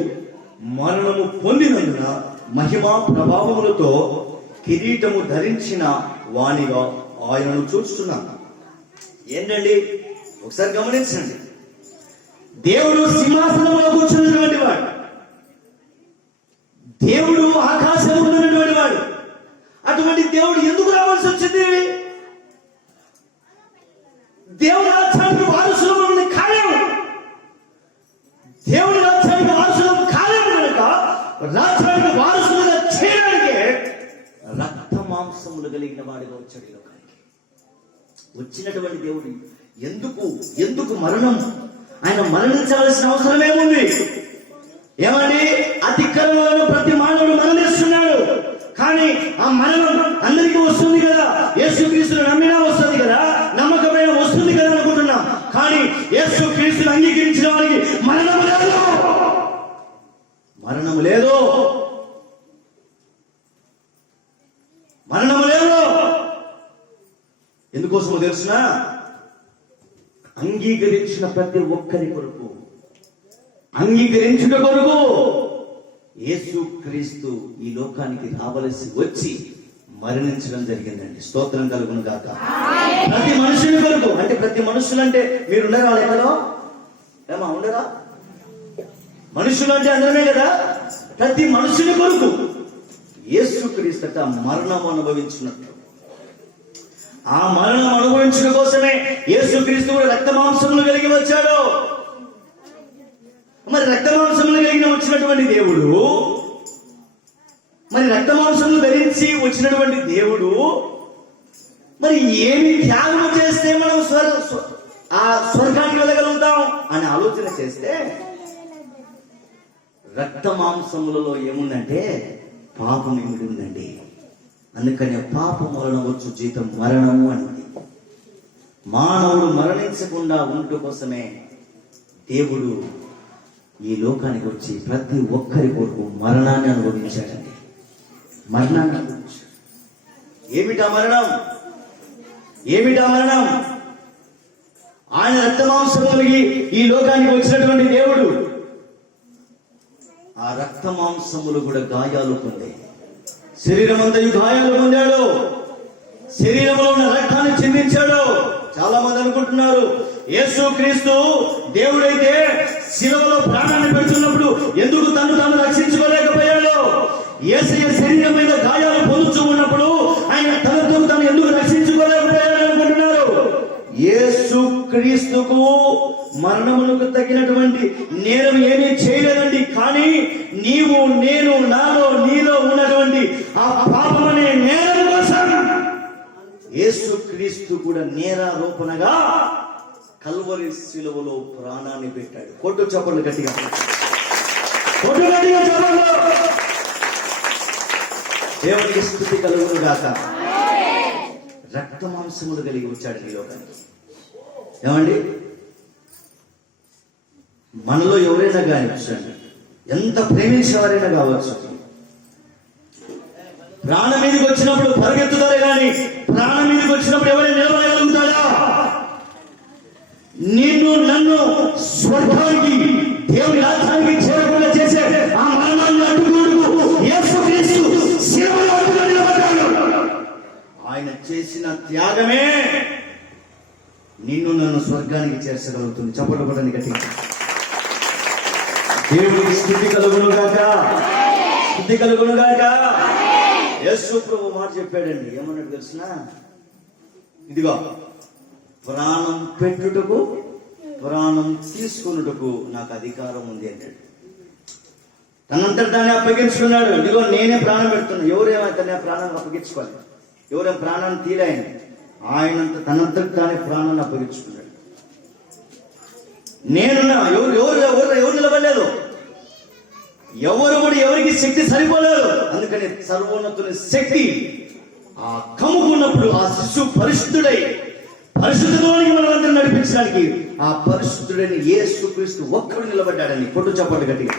మరణము పొందినందున మహిమా ప్రభావములతో కిరీటము ధరించిన వానిగా ఆయనను చూస్తున్నాను. ఏంటండి ఒకసారి గమనించండి. దేవుడు సింహాసనంలో కూర్చున్నటువంటి వాడు, దేవుడు ఆకాశంలో ఉన్నటువంటి వాడు. అటువంటి దేవుడు ఎందుకు రావాల్సి వచ్చింది? దేవుని రాజ్యానికి వారసులము కాలేము. దేవుని రాజ్యానికి వారసులము కాలేము కనుక రాజ్యానికి వారసులుగా చేయడానికి రక్తమాంసములు కలిగిన వాడిగా వచ్చాడు ఈ లోకానికి. వచ్చినటువంటి దేవుడు ఎందుకు మరణం? ఆయన మరణించాల్సిన అవసరం ఏముంది? ఏమండి, అతిక్రమంలో ప్రతి మానవుడు మరణిస్తున్నాడు. కానీ ఆ మరణం అందరికీ వస్తుంది కదా, యేసుక్రీస్తును నమ్మినా వస్తుంది కదా, నమ్మకమైన వస్తుంది కదా అనుకుంటున్నాం. కానీ యేసుక్రీస్తును అంగీకరించిన వారికి మరణం లేదు. ఎందుకోసమో తెలుసునా? అంగీకరించిన ప్రతి ఒక్కరి కొరకు, అంగీకరించుట కొరకు యేసుక్రీస్తు ఈ లోకానికి రావలసి వచ్చి మరణించడం జరిగిందండి. స్తోత్రం కలుగును గాక. ప్రతి మనుషుని కొరకు. అంటే ప్రతి మనుషులు అంటే మీరుండరా? ఎక్కడో ఏమా ఉండరా? మనుషులు అంటే అందరమే కదా. ప్రతి మనుషుని కొరకు యేసుక్రీస్తు మరణం అనుభవించినట్లు, ఆ మరణం అనుభవించడం కోసమే యేసుక్రీస్తు కూడా రక్తమాంసములు కలిగి వచ్చాడు. మరి రక్తమాంసములు కలిగిన వచ్చినటువంటి దేవుడు, మరి రక్తమాంసములు ధరించి వచ్చినటువంటి దేవుడు మరి ఏమి త్యాగం చేస్తే మనం ఆ స్వర్గానికి వెళ్ళగలుగుతాం అని ఆలోచన చేస్తే రక్తమాంసములలో ఏముందంటే పాపం ఏమిటి ఉందండి. అందుకనే పాపం వలన వచ్చు జీతం మరణము అన్నది. మానవుడు మరణించకుండా ఉండటం కోసమే దేవుడు ఈ లోకానికి వచ్చి ప్రతి ఒక్కరి కొరకు మరణాన్ని అనుభవించాడండి. మరణాన్ని అనుభవించాడు. ఏమిటా మరణం? ఆయన రక్తమాంసం కలిగి ఈ లోకానికి వచ్చినటువంటి దేవుడు ఆ రక్తమాంసములు కూడా గాయాలు పొందాయి. శరీరం అంతయు గాయాలు పొందాడు. శరీరంలో ఉన్న రక్తాన్ని చిందించాడు. చాలా మంది అనుకుంటున్నారు యేసుక్రీస్తు దేవుడైతే శిలువలో ప్రాణాన్ని పెడుతున్నప్పుడు ఎందుకు తాను రక్షించుకోలేకపోయాడు? యేసయ్య శరీరం మీద గాయాలు పొందుతూ ఉన్నప్పుడు ఆయన తను ఎందుకు రక్షించుకోలేకపోయాడు అనుకుంటున్నారు. యేసుక్రీస్తుకు మరణములకు తగినటువంటి నేరం ఏమీ చేయలేదండి. కానీ నీవు, నేను, నాలో, నీలో ఉన్నటువంటి ఆ పాపమనే నేరం కోసం యేసుక్రీస్తు కూడా నేరారోపణగా కల్వరి శిలువలో ప్రాణాన్ని పెట్టాడు. కొట్టు చప్పట్లు గట్టిగా, చప్పట్లు. దేవునికి స్తుతి కలుగును గాక. రక్తమాంసములు కలిగి వచ్చాడు ఈ లోకానికి. ఏమండి, మనలో ఎవరైనా కానీ ఎంత ప్రేమించేవారైనా కావచ్చు, ప్రాణం మీదకి వచ్చినప్పుడు పరిగెత్తుతారే కానీ ప్రాణం మీదకి వచ్చినప్పుడు ఎవరైనా నిలబడగలుగుతాడా? నిన్ను నన్ను స్వర్గానికి దేవుని రాజ్యానికి చేరకుండా చేసే ఆ మరణాన్ని అడ్డుకోడుకు యేసుక్రీస్తు శిలువలో అడ్డుగా నిలబడ్డాడు. ఆయన చేసిన త్యాగమే నిన్ను నన్ను స్వర్గానికి చేర్చగలుగుతుంది. చప్పట్లు కొట్టండి గట్టిగా. దేవునికి స్తుతి కలుగును గాక, స్తుతి కలుగును గాక. యేసు ప్రభు మాట చెప్పాడండి, ఏమన్నాడు తెలిసిన? ఇదిగో ప్రాణం పెట్టుటకు ప్రాణం తీసుకున్నటకు నాకు అధికారం ఉంది అన్నాడు. తనంతట తానే అప్పగించుకున్నాడు. ఇదిగో నేనే ప్రాణం పెడుతున్నా. ఎవరేమో తన ప్రాణాన్ని అప్పగించుకోవాలి, ఎవరేమో ప్రాణాన్ని తీరాయని ఆయనంత తనంతట తానే ప్రాణాన్ని అప్పగించుకున్నాడు. నేనున్నా. ఎవరు ఎవరు ఎవరు ఎవరు నిలబడలేదు. ఎవరు కూడా ఎవరికి శక్తి సరిపోలేదు. అందుకని సర్వోన్నతుని శక్తి ఆ కమ్ముకున్నప్పుడు ఆ శిశువు పరిశుద్ధుడై పరిశుద్ధులోనికి మనమందరం నడిపించడానికి ఆ పరిశుద్ధుడైన యేసుక్రీస్తు ఒక్కడు నిలబడ్డాడని కొట్టు చప్పట్లు గట్టిగా.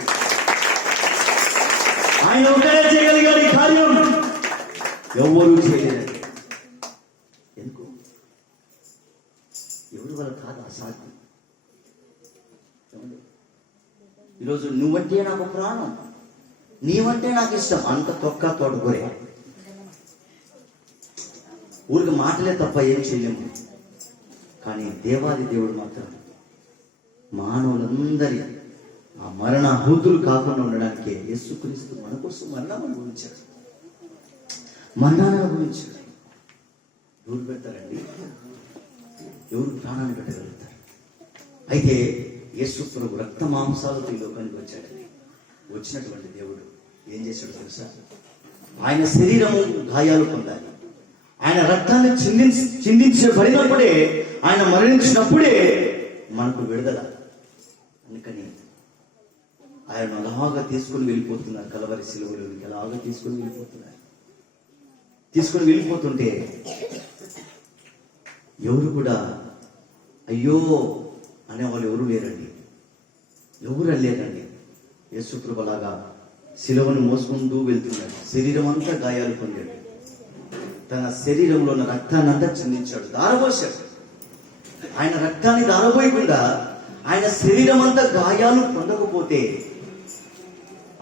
ఆయన ఒక్కడే చేయగలిగాడు ఈ కార్యం, ఎవరు చేయలేదండి. ఎందుకు? ఎవరి వల్ల కాదు, అసాధ్యం. ఈరోజు నువ్వంటే నాకు ప్రాణం, నీవంటే నాకు ఇష్టం, అంత తొక్క తోటకూరే. ఊరికి మాటలే తప్ప ఏం చేయలేము. కానీ దేవాది దేవుడు మాత్రం మానవులందరి ఆ మరణ హూతులు కాకుండా ఉండడానికే యేసుక్రీస్తు మన కోసం మరణాన్ని అనుభవించాడు. మరణాన్ని అనుభవించాడు. ఎవరు పెడతారండి? ఎవరు ప్రాణాన్ని పెట్టగలుగుతారు? అయితే యేసు ప్రభు రక్త మాంసాలతో ఈ లోకానికి వచ్చాడండి. వచ్చినటువంటి దేవుడు ఏం చేశాడు తెలుసా? ఆయన శరీరము గాయాలు పొందాలి. ఆయన రక్తాన్ని చిందించబడినప్పుడే, ఆయన మరణించినప్పుడే మనకు విడుదల. అందుకని ఆయన అలాగా తీసుకుని వెళ్ళిపోతున్నారు. కలవరి శిలువలోనికి అలాగా తీసుకుని వెళ్ళిపోతున్నారు. తీసుకుని వెళ్ళిపోతుంటే ఎవరు కూడా అయ్యో అనేవాళ్ళు ఎవరు లేరండి. ఎవరు లేరండి. యేసు ప్రభు లాగా శిలువను మోసుకుంటూ వెళ్తున్నాడు. శరీరం అంతా గాయాలు పొందాడు. తన శరీరంలో ఉన్న రక్తాన్ని అంతా చిందించాడు, దారబోసాడు. ఆయన రక్తాన్ని దారబోయకుండా ఆయన శరీరం అంతా గాయాలు పొందకపోతే,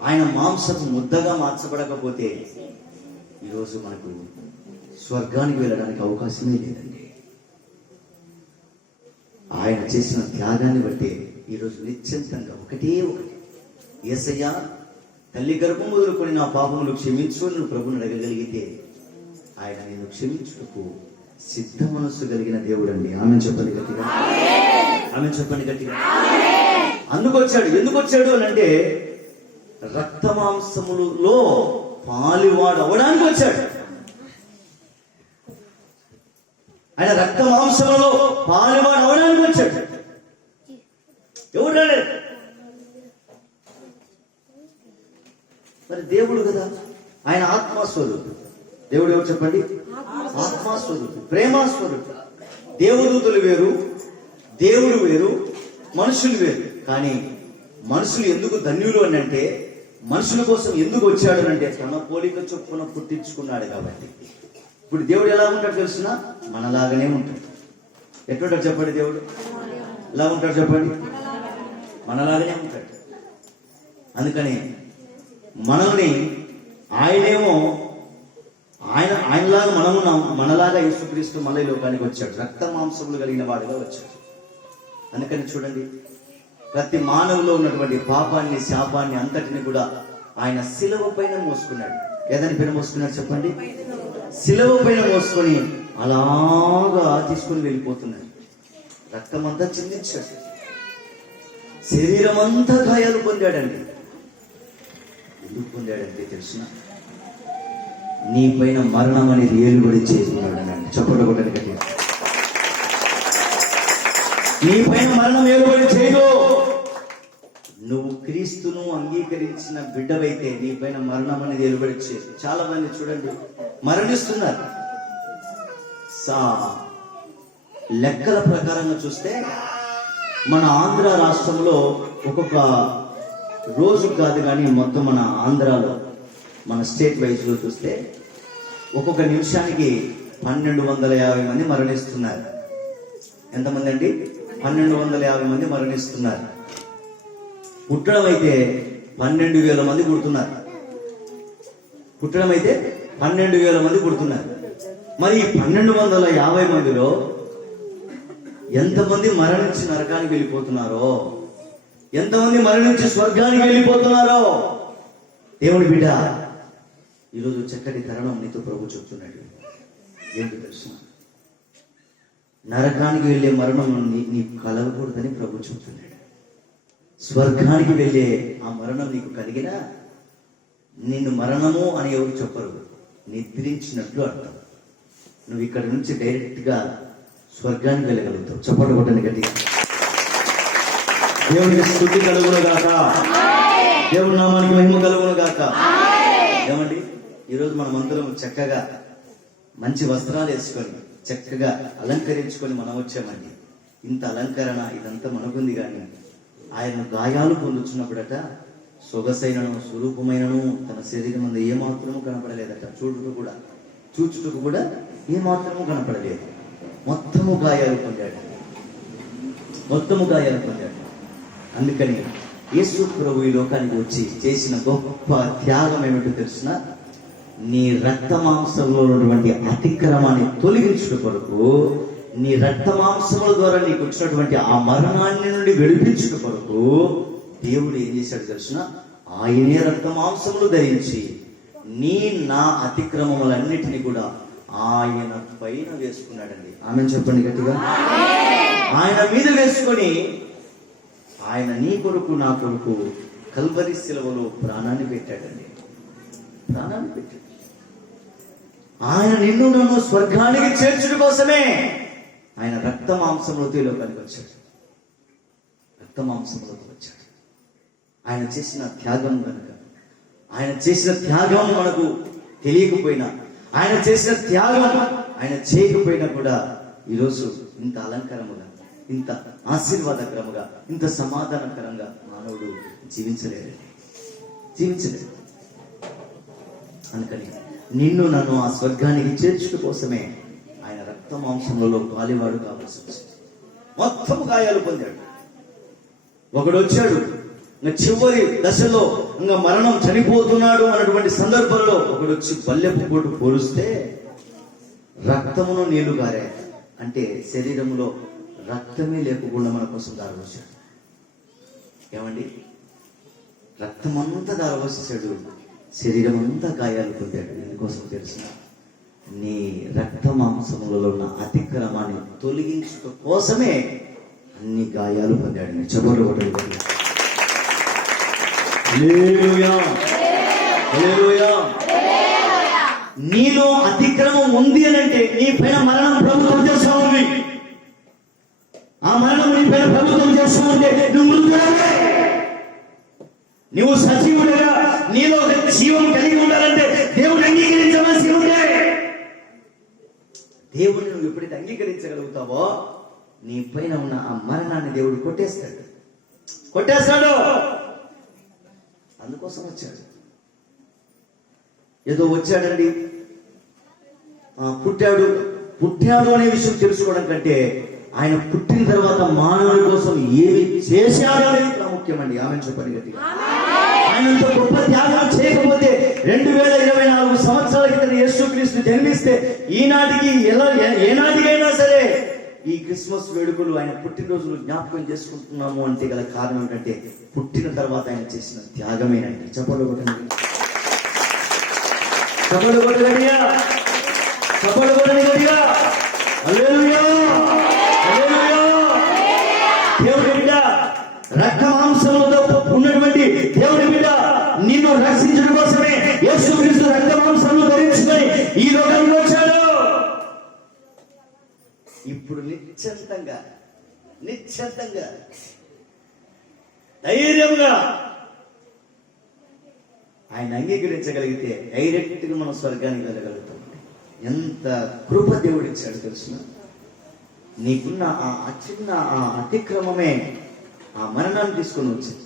ఆయన మాంసపు ముద్దగా మార్చబడకపోతే ఈరోజు మనకు స్వర్గానికి వెళ్ళడానికి అవకాశమే లేదండి. ఆయన చేసిన త్యాగాన్ని బట్టి ఈరోజు నిశ్చింతంగా ఒకటి యేసయ్య తల్లి గర్భం మొదలుకొని నా పాపములు క్షమించు అని నువ్వు ప్రభుని అడగగలిగితే ఆయన నేను క్షమించుటకు సిద్ధ మనస్సు కలిగిన దేవుడు అండి. ఆమె చెప్పండి గట్టిగా, ఆమె చెప్పండి గట్టిగా. అందుకు వచ్చాడు. ఎందుకు వచ్చాడు అని అంటే రక్త మాంసములలో పాలువాడు అవ్వడానికి వచ్చాడు. ఆయన రక్త మాంసములలో పాలువాడు అవ్వడానికి వచ్చాడు. ఎవరు రాలేదు. మరి దేవుడు కదా, ఆయన ఆత్మస్వరూపుడు. దేవుడు ఎవరు చెప్పండి? ఆత్మస్వరూపుడు, ప్రేమస్వరూపుడు. దేవదూతలు వేరు, దేవుడు వేరు, మనుషులు వేరు. కానీ మనుషులు ఎందుకు ధన్యులు అని అంటే, మనుషుల కోసం ఎందుకు వచ్చాడు అంటే తన పోలిక చొప్పున పుట్టించుకున్నాడు కాబట్టి. ఇప్పుడు దేవుడు ఎలా ఉంటాడు తెలుసిన? మనలాగానే ఉంటాడు. ఎట్లుంటాడు చెప్పండి? దేవుడు ఎలా ఉంటాడు చెప్పండి? మనలాగానే ఉంటాడు. అందుకని మనల్ని ఆయనేమో ఆయనలాగా మనమున్నాం. మనలాగా యేసుక్రీస్తు మన లోకానికి వచ్చాడు. రక్త మాంసములు కలిగిన వాడిగా వచ్చాడు. అందుకని చూడండి, ప్రతి మానవులో ఉన్నటువంటి పాపాన్ని, శాపాన్ని అంతటిని కూడా ఆయన శిలువ పైన మోసుకున్నాడు. ఏదని పైన మోసుకున్నాడు చెప్పండి? శిలువ పైన మోసుకొని అలాగా తీసుకుని వెళ్ళిపోతున్నాడు. రక్తం అంతా చిందించాడు, శరీరం అంతా గాయాలు పొందాడండి. ఎందుకు పొందాడంటే తెలిసిన? నీ పైన మరణం అనేది ఏలుబడి చేస్తున్నాడు అన్నాడు. చప్పట్లు కొట్టండి గట్టిగా. నీ పైన మరణం ఏలుబడి చేయదు. నువ్వు క్రీస్తును అంగీకరించిన బిడ్డవైతే నీ పైన మరణం అనేది ఏలుబడి చేయదు. చాలా మంది చూడండి మరణిస్తున్నారు. లెక్కల ప్రకారంగా చూస్తే మన ఆంధ్ర రాష్ట్రంలో ఒక్కొక్క రోజు కాదు కానీ మొత్తం మన ఆంధ్రాలో మన స్టేట్ వైజ్ లో చూస్తే ఒక్కొక్క నిమిషానికి 1250 మంది మరణిస్తున్నారు. ఎంతమంది అండి? 1250 మంది మరణిస్తున్నారు. పుట్టడం అయితే 12,000 మంది పుడుతున్నారు. పుట్టడం అయితే 12,000 మంది పుడుతున్నారు. మరి ఈ 1250 మందిలో ఎంతమంది మరణించి నరకానికి వెళ్ళిపోతున్నారో, ఎంతమంది మరణించి స్వర్గానికి వెళ్ళిపోతున్నారో. దేవుడి బిడ్డ, ఈరోజు చక్కటి తరుణం నీతో ప్రభు చెప్తున్నాడు. ఏంటి తెలుసు? నరకానికి వెళ్ళే మరణం నీకు కలగకూడదని ప్రభు చెప్తున్నాడు. స్వర్గానికి వెళ్ళే ఆ మరణం నీకు కలిగినా నిన్ను మరణము అని ఎవరు చెప్పరు, నిద్రించినట్లు అర్థం. నువ్వు ఇక్కడ నుంచి డైరెక్ట్ గా స్వర్గానికి వెళ్ళగలుగుతావు. చప్పట్లు కొట్టండి గట్టిగా. దేవునికి స్తుతి కలుగును గాక, దేవుడి నామానికి మహిమ కలుగును గాక. ఏమండి, ఈరోజు మనమందరం చక్కగా మంచి వస్త్రాలు వేసుకొని చక్కగా అలంకరించుకొని మనం వచ్చామండి. ఇంత అలంకరణ ఇదంతా మనకుంది, కానీ ఆయన గాయాలు పొందుతున్నప్పుడట సొగసైనను స్వరూపమైనను తన శరీరం అందు ఏమాత్రము కనపడలేదట. చూచుటకు కూడా ఏమాత్రము కనపడలేదు. మొత్తము గాయాలు పొందాడు. అందుకని యేసు ప్రభు ఈ లోకానికి వచ్చి చేసిన గొప్ప త్యాగం ఏమిటో తెలిసిన? నీ రక్త మాంసంలో ఉన్నటువంటి అతిక్రమాన్ని తొలగించుట కొరకు, నీ రక్త మాంసముల ద్వారా నీకు వచ్చినటువంటి ఆ మరణాన్ని నుండి విడిపించుట కొరకు దేవుడు ఏం చేశాడు తెలిసిన? ఆయనే రక్త మాంసములు ధరించి నా అతిక్రమములన్నిటినీ కూడా ఆయన పైన వేసుకున్నాడండి. ఆమె చెప్పండి గట్టిగా. ఆయన మీద వేసుకొని ఆయన నీ కొరకు నా కొరకు కల్వరి శిలువలో ప్రాణాన్ని పెట్టాడండి. ఆయన నిన్ను నన్ను స్వర్గానికి చేర్చుట కోసమే ఆయన రక్త మాంసములతో ఈ లోకానికి వచ్చాడు. ఆయన చేసిన త్యాగం కనుక, ఆయన చేసిన త్యాగం మనకు తెలియకపోయినా, ఆయన చేసిన త్యాగం ఆయన చేయకపోయినా కూడా ఈరోజు ఇంత అలంకారముగా, ఇంత ఆశీర్వాదకరముగా, ఇంత సమాధానకరంగా మానవుడు జీవించలేడు. అందుకని నిన్ను నన్ను ఆ స్వర్గానికి చేర్చుట కోసమే ఆయన రక్త మాంసములలో పాలివాడు కావాల్సి వచ్చింది. మొత్తం గాయాలు పొందాడు. ఒకడు వచ్చాడు ఇంకా చివరి దశలో, ఇంకా మరణం, చనిపోతున్నాడు అన్నటువంటి సందర్భంలో ఒకడు వచ్చి బల్లెపు పోటు పోలుస్తే రక్తమును నీళ్లు గారాయి. అంటే శరీరంలో రక్తమే లేకుండా మన కోసం దారవోసాడు. ఏమండి, రక్తమంతా దారవోసేసాడు, శరీరం అంతా గాయాలు పొందాడు. ఎందుకోసం తెలిసిన? నీ రక్త మాంసములలో ఉన్న అతిక్రమాన్ని తొలగించుట కోసమే అన్ని గాయాలు పొందాడు. చప్పట్లు కొట్టండి. నీలో అతిక్రమం ఉంది అని అంటే నీ పైన మరణం ప్రభుత్వం చేస్తూ ఉంది. ఆ మరణం నీ పైన ప్రభుత్వం చేస్తూ ఉంటే నువ్వు సజీవుడిగా నీలో ఒక జీవం కలిగి ఉండాలంటే దేవుడు అంగీకరించవలసి ఉంటే, దేవుడిని నువ్వు ఎప్పుడైతే అంగీకరించగలుగుతావో నీ పైన ఉన్న ఆ మరణాన్ని దేవుడు కొట్టేస్తాడు. అందుకోసం వచ్చాడు. ఏదో వచ్చాడండి, పుట్టాడు అనే విషయం తెలుసుకోవడం కంటే ఆయన పుట్టిన తర్వాత మానవుడి కోసం ఏమి చేశాడు అనేది ప్రాముఖ్యమండి. ఆమె చెప్పండి గట్టిగా. ఆయనంత గొప్ప త్యాగం చేయకపోతే 2024 సంవత్సరాల క్రితం యేసుక్రీస్తు జన్మిస్తే ఈనాటికి ఏనాటికైనా సరే ఈ క్రిస్మస్ వేడుకలు, ఆయన పుట్టినరోజులు జ్ఞాపకం చేసుకుంటున్నాము అంటే గల కారణం ఏంటంటే పుట్టిన తర్వాత ఆయన చేసిన త్యాగమేనండి. చప్పట్లు కొట్టండి. హల్లెలూయా. దేవుడి బిడ్డ, రక్త మాంసములతో ఉన్నటువంటి దేవుడి బిడ్డ, నిన్ను రక్షించడం కోసమే యేసుక్రీస్తు రక్త మాంసములు ధరించుకొని ఈ లోకంలో వచ్చాడు. ఇప్పుడు నిశ్చంతంగా ధైర్యంగా ఆయన అంగీకరించగలిగితే డైరెక్ట్ గా మనం స్వర్గానికి వెళ్ళగలుగుతాం. ఎంత కృప దేవుడు ఇచ్చాడు తెలుసిన? నీకున్న ఆ చిన్న ఆ అతిక్రమమే ఆ మరణాన్ని తీసుకొని వచ్చింది.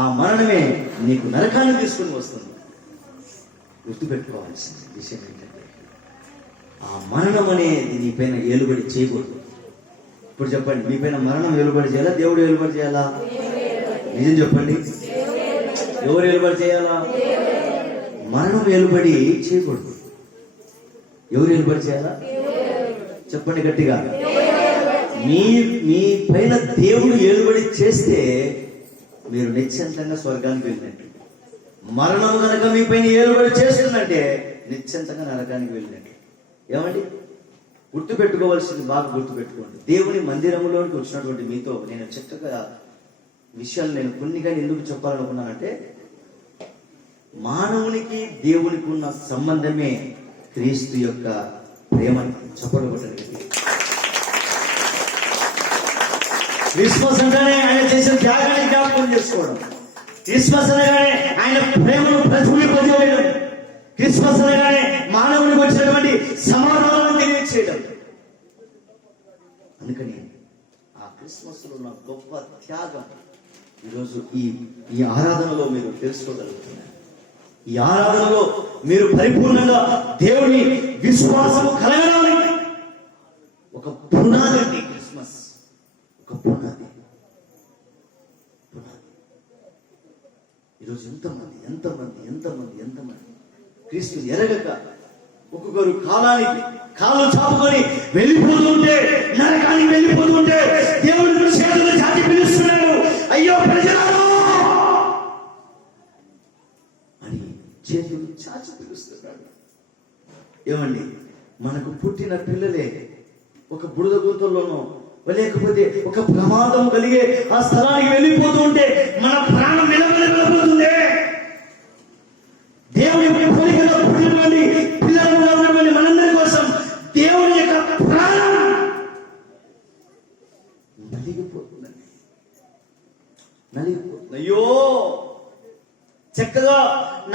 ఆ మరణమే నీకు నరకాన్ని తీసుకొని వస్తుంది. గుర్తుపెట్టుకోవాల్సిన విషయం ఏంటంటే ఆ మరణం అనేది నీ పైన ఏలుబడి చేయకూడదు. ఇప్పుడు చెప్పండి, మీ పైన మరణం ఏలుబడి చేయాలా, దేవుడు ఏలుబడి చేయాలా? నిజం చెప్పండి, ఎవరు ఏలుబడి చేయాలా? మరణం ఏలుబడి చేయకూడదు. ఎవరు ఏలుబడి చేయాలా? చెప్పండి గట్టిగా. మీ పైన దేవుడు ఏలుబడి చేస్తే మీరు నిశ్చంతంగా స్వర్గానికి వెళ్ళినట్టు. మరణం కనుక మీ పైన ఏలుబడి చేస్తుందంటే నిశ్చంతంగా నరకానికి వెళ్ళినట్టు. ఏమండి, గుర్తుపెట్టుకోవాల్సింది బాగా గుర్తుపెట్టుకోండి. దేవుని మందిరంలోనికి వచ్చినటువంటి మీతో నేను చక్కగా విషయాలు నేను కొన్నిగా ఎందుకు చెప్పాలనుకున్నానంటే, మానవునికి దేవునికి ఉన్న సంబంధమే క్రీస్తు యొక్క ప్రేమని చెప్పగొట్టండి. క్రిస్మస్ అంటేనే ఆయన చేసిన త్యాగాన్ని జ్ఞాపకం చేసుకోవడం. క్రిస్మస్ అనగానే ఆయన ప్రేమను ప్రతిఫలింపజేయడం. క్రిస్మస్ అనగానే మానవునికి వచ్చినటువంటి సమాధానం తెలియచేయడం. అందుకని ఆ క్రిస్మస్ లో ఉన్న గొప్ప త్యాగం ఈరోజు ఈ ఆరాధనలో మీరు తెలుసుకోగలుగుతున్నారు. ఈ ఆరాధనలో మీరు పరిపూర్ణంగా దేవుని విశ్వాసం కలగడానికి ఒక పునాది అండి క్రిస్మస్. ఒక పునాది. ఈరోజు ఎంతమంది క్రీస్తు ఎరగక ఒక్కొక్కరు కాలు చాపుకొని వెళ్ళిపోతుంటే, నరకానికి వెళ్ళిపోతుంటే దేవుడు చేతులు చాటి పిలుస్తున్నాడు, అయ్యో ప్రజలారా అని చేతులు చాచి పిలుస్తున్నాడు. ఏమండి, మనకు పుట్టిన పిల్లలే ఒక బురద గుంతల్లోనో లేకపోతే ఒక ప్రమాదం కలిగే ఆ స్థలానికి వెళ్ళిపోతూ ఉంటే మన ప్రాణం నిలబడిపోతుంది. దేవుని పోలికలో పుట్టినటువంటి పిల్లలుగా ఉన్నటువంటి మనందరి కోసం దేవుని యొక్క ప్రాణం నలిగిపోతుందండి. అయ్యో, చక్కగా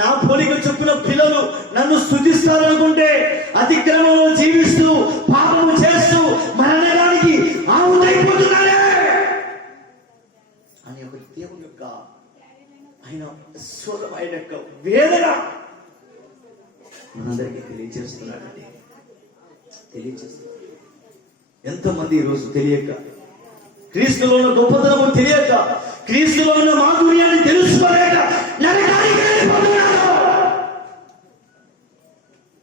నా పోలిక చొప్పున పిల్లలు నన్ను స్తుతిస్తారనుకుంటే అతిక్రమంలో జీవిస్తూ పాపము చేస్తూ మరణానికి ఆవులైపోతున్నారే అని ఒక దేవుని యొక్క ఆయన స్వరం, ఆయన యొక్క వేదన మనందరికీ తెలియజేస్తున్నాడండి. ఎంతమంది ఈరోజు తెలియక, క్రీస్తులో ఉన్న గొప్పతనము తెలియక, క్రీస్తులో ఉన్న మాధుర్యాన్ని తెలుసుకోలేక నరకానికి వెళ్ళిపోతున్నారు.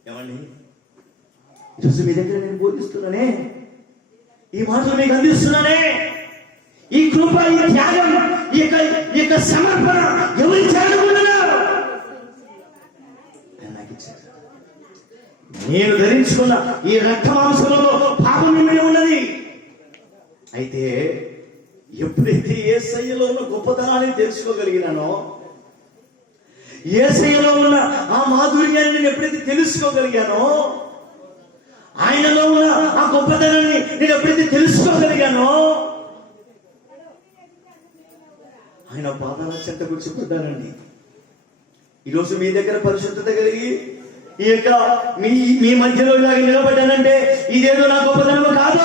ఏమండి, ఈరోజు మీ దగ్గర నేను బోధిస్తున్నానే, ఈ మాటలు మీకు అందిస్తున్నానే, ఈ కృప, ఈ త్యాగం, ఈ యొక్క సమర్పణ ఎవరి చేరుకున్నారు? నాకు ఇచ్చారు. నేను ధరించుకున్న ఈ రక్త మాంసంలో పాపం ఏమైనా ఉన్నది. అయితే ఎప్పుడైతే యేసయ్యలో ఉన్న గొప్పతనాన్ని తెలుసుకోగలిగినానో, యేసయ్యలో ఉన్న ఆ మాధుర్యాన్ని నేను ఎప్పుడైతే తెలుసుకోగలిగానో, ఆయనలో ఉన్న ఆ గొప్పతనాన్ని నేను ఎప్పుడైతే తెలుసుకోగలిగానో, ఆయన పాదాల చెంత కూర్చోబడ్డానండి. ఈరోజు మీ దగ్గర పరిశుద్ధత కలిగి ఈ యొక్క మీ మధ్యలో ఇలాగ నిలబడ్డానంటే ఇదేదో నా గొప్పతనము కాదు.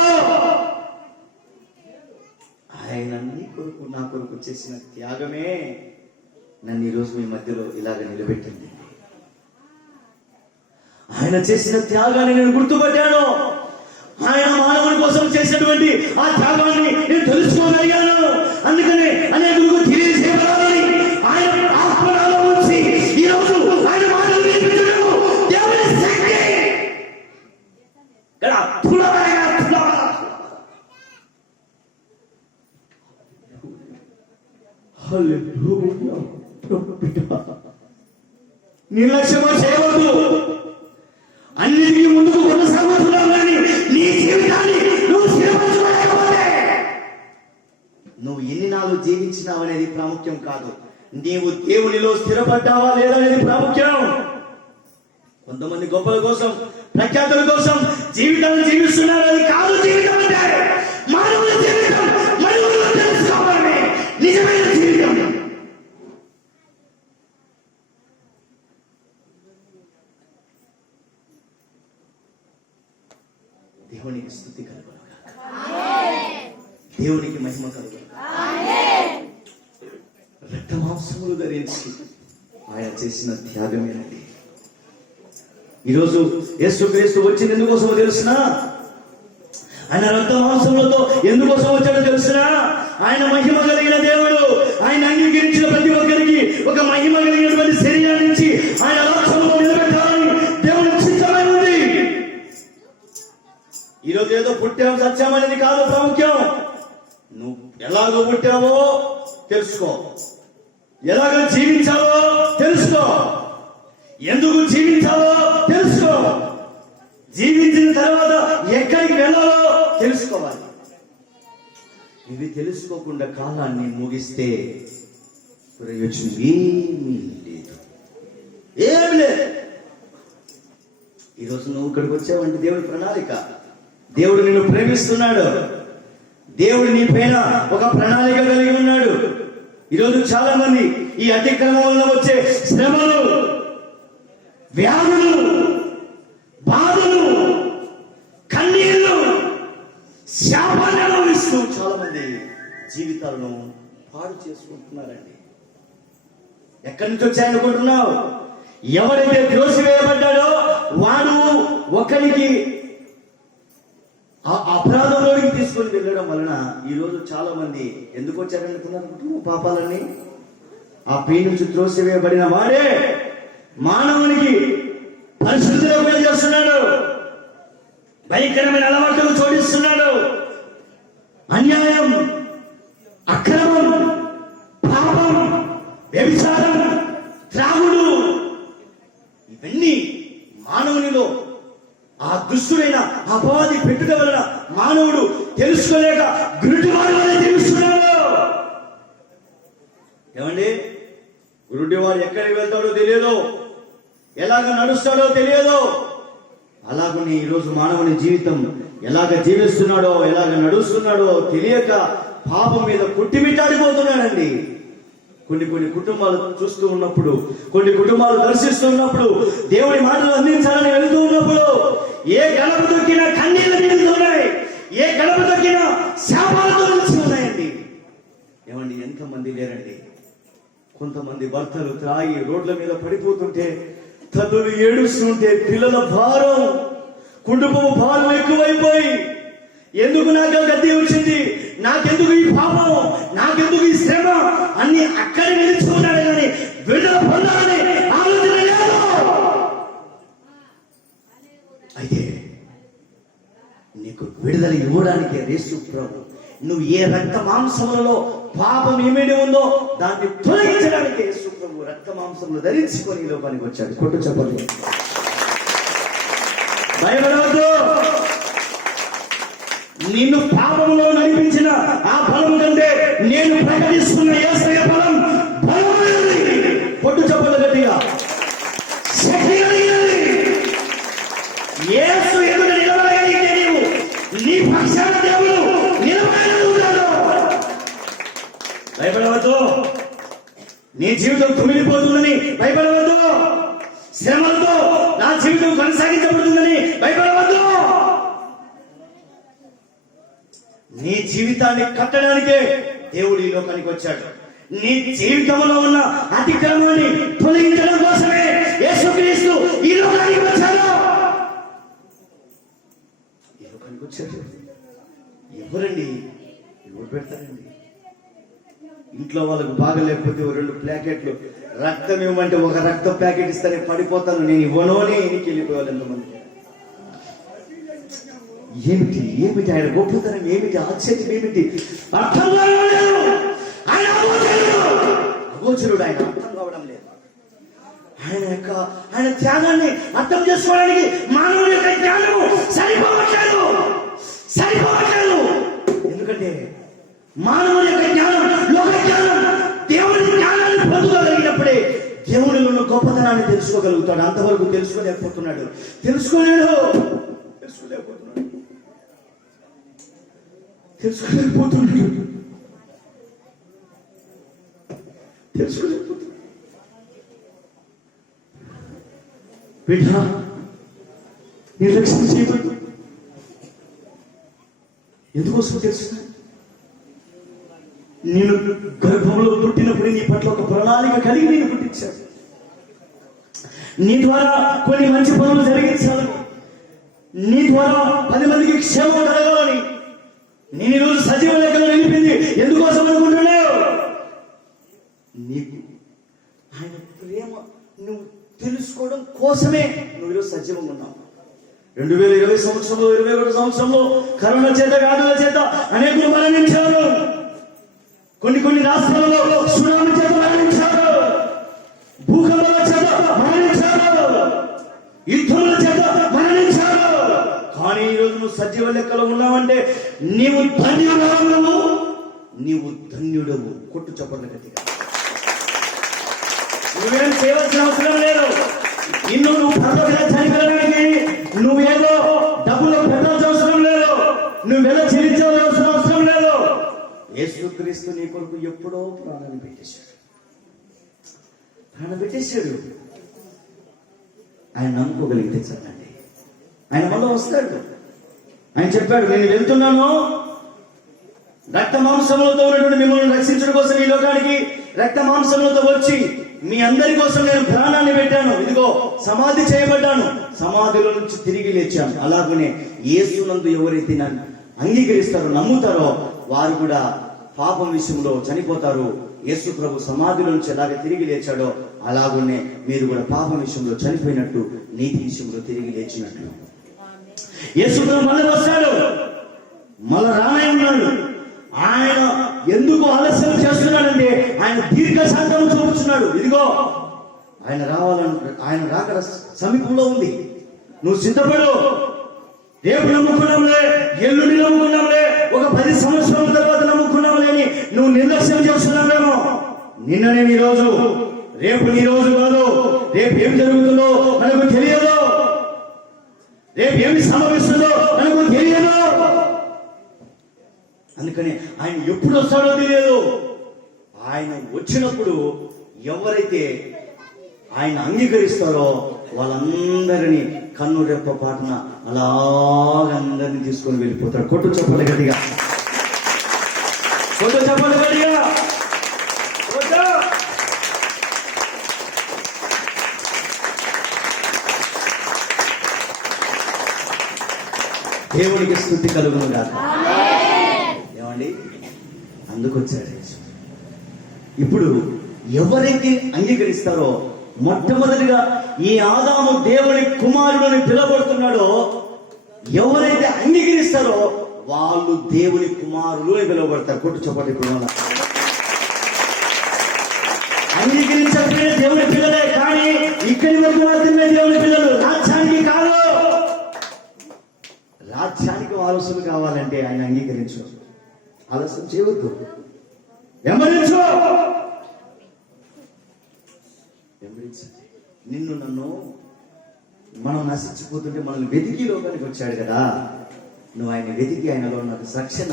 ఆయన నా కొరకు చేసిన త్యాగమే నన్ను ఈరోజు మీ మధ్యలో ఇలాగ నిలబెట్టింది. ఆయన చేసిన త్యాగాన్ని నేను గుర్తుపట్టాను. ఆయన మానవుని కోసం చేసినటువంటి ఆ త్యాగాన్ని నేను తెలుసుకోగలిగాను. అందుకనే అనేకులకు తెలియజేయాలని ఆయన ఆత్మలో ఉంచి ఈరోజు ఆయన మాటలు వినిపించడం దేవుని శక్తి. నిర్లక్ష్యమా చేయవద్దు. అన్నిటికీ ముందుకు కొనసాగుతున్నావు, కానీ నీ జీవితాన్ని నువ్వు స్థిరపరచుకోలేకపోతే నువ్వు ఎన్ని నాళ్ళు జీవించినావు అనేది ప్రాముఖ్యం కాదు. నీవు దేవునిలో స్థిరపడ్డావా లేదా అనేది ప్రాముఖ్యం. కొంతమంది గొప్పల కోసం, ప్రఖ్యాతుల కోసం జీవితాన్ని జీవిస్తున్నారు. అది కాదు జీవితం అంటే. మానవుల జీవితం మనుషులు తెలుసుకోవాలి, నిజమైన జీవితం. దేవునికి స్తుతి కలుగునుగాక, దేవునికి మహిమ కలుగునుగాక. రక్త మాంసములు ధరించి ఆయన చేసిన త్యాగమేనండి. ఈరోజు యేసుక్రీస్తు వచ్చింది ఎందుకోసమో తెలుసునా? ఆయన రక్త మాంసములతో ఎందుకోసం వచ్చాడో తెలుసునా? ఆయన మహిమ కలిగిన దేవుడు. ఆయన అంగీకరించిన ప్రతి ఒక్కరికి ఒక మహిమ కలిగినటువంటి శరీరాన్ని ఇచ్చి ఆయన రాష్ట్రంలో నిలబెట్టాలని దేవుడు చిత్తమై ఉంది. ఈరోజు ఏదో పుట్టాము సత్యమనేది కాదు ప్రాముఖ్యం. నువ్వు ఎలాగో పుట్టావో తెలుసుకో, ఎలాగ జీవించావో తెలుసుకో, ఎందుకు జీవించావో తెలుసుకో, జీవించిన తర్వాత ఎక్కడికి వెళ్ళాలో తెలుసుకోవాలి. ఇవి తెలుసుకోకుండా కాలాన్ని ముగిస్తే ప్రయోజనం ఏమీ లేదు, ఏమి లేదు. ఈరోజు నువ్వు ఇక్కడికి వచ్చావంటే దేవుడి ప్రణాళిక. దేవుడు నిన్ను ప్రేమిస్తున్నాడు. దేవుడు నీ పైన ఒక ప్రణాళిక కలిగి ఉన్నాడు. ఈరోజు చాలా మంది ఈ అతిక్రమం వల్ల వచ్చే శ్రమలు, వ్యాధులు, బాధలు, కన్నీళ్లు, శాపాన్ని అనుభవిస్తూ చాలా మంది జీవితాలను పాడు చేసుకుంటున్నారండి. ఎక్కడి నుంచి వచ్చాయనుకుంటున్నావు? ఎవరైతే త్రోసివేయబడ్డాడో వాడు ఒకరికి ఆ అపరాధంలోకి తీసుకొని వెళ్ళడం వలన ఈరోజు చాలా మంది ఎందుకు వచ్చారనుకున్నారు? పాపాలన్నీ ఆ పై నుంచి త్రోసివేయబడిన వాడే మానవునికి పరిశుద్ధులు చేస్తున్నాడు, భయంకరమైన అలవాట్లను చోటిస్తున్నాడు. అన్యాయం, అక్రమం, పాపం, వ్యభిచారం, త్రాగుడు, ఇవన్నీ మానవునిలో ఆ దుష్టుడైన అపవాది పెట్టుట వలన మానవుడు తెలుసుకోలేక గురుడివాడు తెలుస్తున్నాడు. ఏమండి, గురుడివాడు ఎక్కడికి వెళ్తాడో తెలియదు, ఎలాగ నడుస్తాడో తెలియదు. అలాగని ఈరోజు మానవుని జీవితం ఎలాగ జీవిస్తున్నాడో, ఎలాగ నడుస్తున్నాడో తెలియక పాపం మీద కొట్టిమిట్టాడిపోతున్నాడండి. కొన్ని కుటుంబాలు చూస్తూ ఉన్నప్పుడు, కొన్ని కుటుంబాలు దర్శిస్తున్నప్పుడు, దేవుడి మాటలు అందించాలని వెళుతూ ఉన్నప్పుడు ఏ గడప దొక్కినా కన్నీళ్ళు నిలుస్తున్నాయి, ఏ గడప దొక్కినా శాపాలతో నిలిచి ఉన్నాయండి. ఏమండి, ఎంతమంది లేరండి. కొంతమంది భర్తలు త్రాగి రోడ్ల మీద పడిపోతుంటే, తల్లులు ఏడుస్తుంటే, పిల్లల భారం, కుటుంబం భారం ఎక్కువైపోయి, ఎందుకు నాకు గతి వచ్చింది, నాకెందుకు ఈ పాపం, నాకెందుకు ఈ శ్రమ అన్ని అక్కడ నిలుచుకున్నాడు కానీ విడుదల పొందాలని ఆలోచన లేదు. అయితే నీకు విడుదల ఇవ్వడానికి యేసు ప్రభు నువ్వు ఏ రక్త మాంసములలో పాపం ఏమేమి ఉందో దాన్ని తొలగించడానికి యేసు ప్రభు రక్త మాంసములు ధరించుకొని ఈ లోకానికి వచ్చాడు. కొట్టు చెప్పండి, భయపడవద్దు. నిన్ను పాపంలో నడిపించిన ఆ బలం కంటే నేను ప్రకటిస్తున్న యేసయ్య బలం బలమైనది. కొట్టు చెప్పలు గట్టిగా, శక్తి కలిగినది. యేసు ఎదుట నిలబడగలిగితే నీవు నీ పక్షాన దేవుడు నిలబడి ఉన్నాడు. భయపడవద్దు. నీ జీవితం కుమిలిపోతుందని భయపడవద్దు. శ్రమలతో నా జీవితం కొనసాగించబడుతుందని భయపడవద్దు. నీ జీవితాన్ని కట్టడానికే దేవుడు ఈ లోకానికి వచ్చాడు. నీ జీవితంలో ఉన్న అతిక్రమాన్ని తొలగించడం కోసమే యేసుక్రీస్తు ఈ లోకానికి వచ్చాడు. ఈ లోకానికి వచ్చాడు. ఎవరండి? ఎవరు పెడతారండి? ఇంట్లో వాళ్ళకు బాగా లేకపోతే 2 ప్యాకెట్లు రక్తం ఇవ్వమంటే ఒక రక్తం ప్యాకెట్ ఇస్తానే పడిపోతాను, నేను ఇవ్వను అని ఎన్నికి వెళ్ళిపోవాలి ఎంతమంది. ఏమిటి ఏమిటి ఆయన గొప్పతనం ఏమిటి, ఆశ్చర్యం ఏమిటి? అర్థం కావడం లేదు. ఆయన అగోచరుడు, ఆయన అర్థం కావడం లేదు. ఆయన త్యాగాన్ని అర్థం చేసుకోవడానికి మానవుడి యొక్క జ్ఞానము సరిపోవట్లేదు. ఎందుకంటే మానవుడి యొక్క జ్ఞానం, లోక జ్ఞానం, దేవుడి జ్ఞానాన్ని పొందుకోగలిగినప్పుడే దేవుడిలో ఉన్న గొప్పతనాన్ని తెలుసుకోగలుగుతాడు. అంతవరకు తెలుసుకోలేకపోతున్నాడు. బిడ్డ, నిర్లక్ష్యం చేయబడి ఎందుకోసం తెలుసు? నేను గర్భంలో పుట్టినప్పుడు నీ పట్ల ఒక ప్రణాళిక కలిగి నేను పుట్టించాడు. నీ ద్వారా కొన్ని మంచి పనులు జరిగించాలని, నీ ద్వారా 10 మందికి క్షేమం కలగాలని నేను ఈరోజు సజీవ లెక్కలో నిలిపింది ఎందుకోసం అనుకుంటున్నావు? నీకు ఆయన ప్రేమ నువ్వు తెలుసుకోవడం కోసమే నువ్వు ఈరోజు సజీవంగా ఉన్నావు. 2020 సంవత్సరంలో 21 సంవత్సరంలో కరోనా చేత వ్యాధుల చేత అనేకులు మరణించారు. కొన్ని రాష్ట్రాలలో సునామీ చేత మరణించారు, భూకంపాల చేత మరణించారు, యుద్ధముల చేత మరణించారు. కానీ ఈరోజు నువ్వు సజీవ లెక్కలో ఉన్నావంటే నీవు ధన్యుడవు, నీవు ధన్యుడవు. కొట్టు చప్పట్ల గట్టిగా. నువ్వేం చేయవలసిన అవసరం లేదు. నువ్వు పరలోకానికి వెళ్ళడానికి నువ్వేదో డబ్బులు పెట్టాల్సిన అవసరం లేదు, నువ్వేదో చెల్లించాల్సిన అవసరం లేదు. యేసుక్రీస్తు నీ కొరకు ఎప్పుడో ప్రాణాన్ని పెట్టేశాడు. ఆయన నమ్ముకోగలిగితే చల్లండి, ఆయన మళ్ళీ వస్తాడు. ఆయన చెప్పాడు, నేను వెళ్తున్నాను, రక్త మాంసములతో ఉన్నటువంటి మిమ్మల్ని రక్షించడం కోసం ఈ లోకానికి రక్త మాంసములతో వచ్చి మీ అందరి కోసం నేను ప్రాణాన్ని పెట్టాను. ఇదిగో సమాధి చేయబడ్డాను, సమాధిలో నుంచి తిరిగి లేచాను. అలాగనే యేసునందు ఎవరైతే నన్ను అంగీకరిస్తారో నమ్ముతారో వారు కూడా పాపం విషయంలో చనిపోతారు. యేసు ప్రభు సమాధిలో నుంచి ఎలాగ తిరిగి లేచాడో అలాగనే మీరు కూడా పాపం విషయంలో చనిపోయినట్టు నీతి విషయంలో తిరిగి లేచినట్లు. యేసు ప్రభు మళ్ళీ వస్తాడు, మళ్ళా రానే ఉన్నాడు. ఆయన ఎందుకు ఆలస్యం చేస్తున్నాడంటే ఆయన దీర్ఘశాంతం చూపుతున్నాడు. ఇదిగో ఆయన ఆయన రాకడ సమీపంలో ఉంది, నువ్వు సిద్ధపడు. రేపు నమ్ముకున్నాంలే, ఎల్లుండి నమ్ముకున్నాంలే, ఒక 10 సంవత్సరాల తర్వాత నమ్ముకున్నాంలే అని నువ్వు నిర్లక్ష్యం చేస్తున్నావేమో. నిన్ననే నీ రోజు, రేపు నీ రోజు కాదు. రేపు ఏం జరుగుతుందో మనకు తెలియదు, రేపు ఏమి సంభవిస్తుందో మనకు తెలియదు. అందుకని ఆయన ఎప్పుడు వస్తాడో తెలియదు. ఆయన వచ్చినప్పుడు ఎవరైతే ఆయన అంగీకరిస్తారో వాళ్ళందరినీ కన్ను రెప్ప పాటున అలాగందరినీ తీసుకొని వెళ్ళిపోతాడు. కొట్టు చెప్పలు గట్టిగా, కొట్టు చెప్పలు గట్టిగా. దేవునికి స్తుతి కలుగును గాక. ఏమండి, అందుకొచ్చాడు. ఇప్పుడు ఎవరైతే అంగీకరిస్తారో, మొట్టమొదటిగా ఈ ఆదాము దేవుని కుమారుడిని పిలవబడుతున్నాడో, ఎవరైతే అంగీకరిస్తారో వాళ్ళు దేవుని కుమారులు అని పిలువబడతారు. కొట్టు చప్పటి. ఇప్పుడు అంగీకరించకపోయినా దేవుని పిల్లలే, కానీ ఇక్కడి వరకు మాత్రమే దేవుని పిల్లలు, రాజ్యానికి కాదు. రాజ్యానికి వారసులు కావాలంటే ఆయన అంగీకరించు, ఆలస్యం చేయవద్దు, వెంబడించు. నిన్ను నన్ను మనం నశించిపోతుంటే మనల్ని వెతికి లోకానికి వచ్చాడు కదా. నువ్వు ఆయన వెతికి ఆయనలో ఉన్న రక్షణ,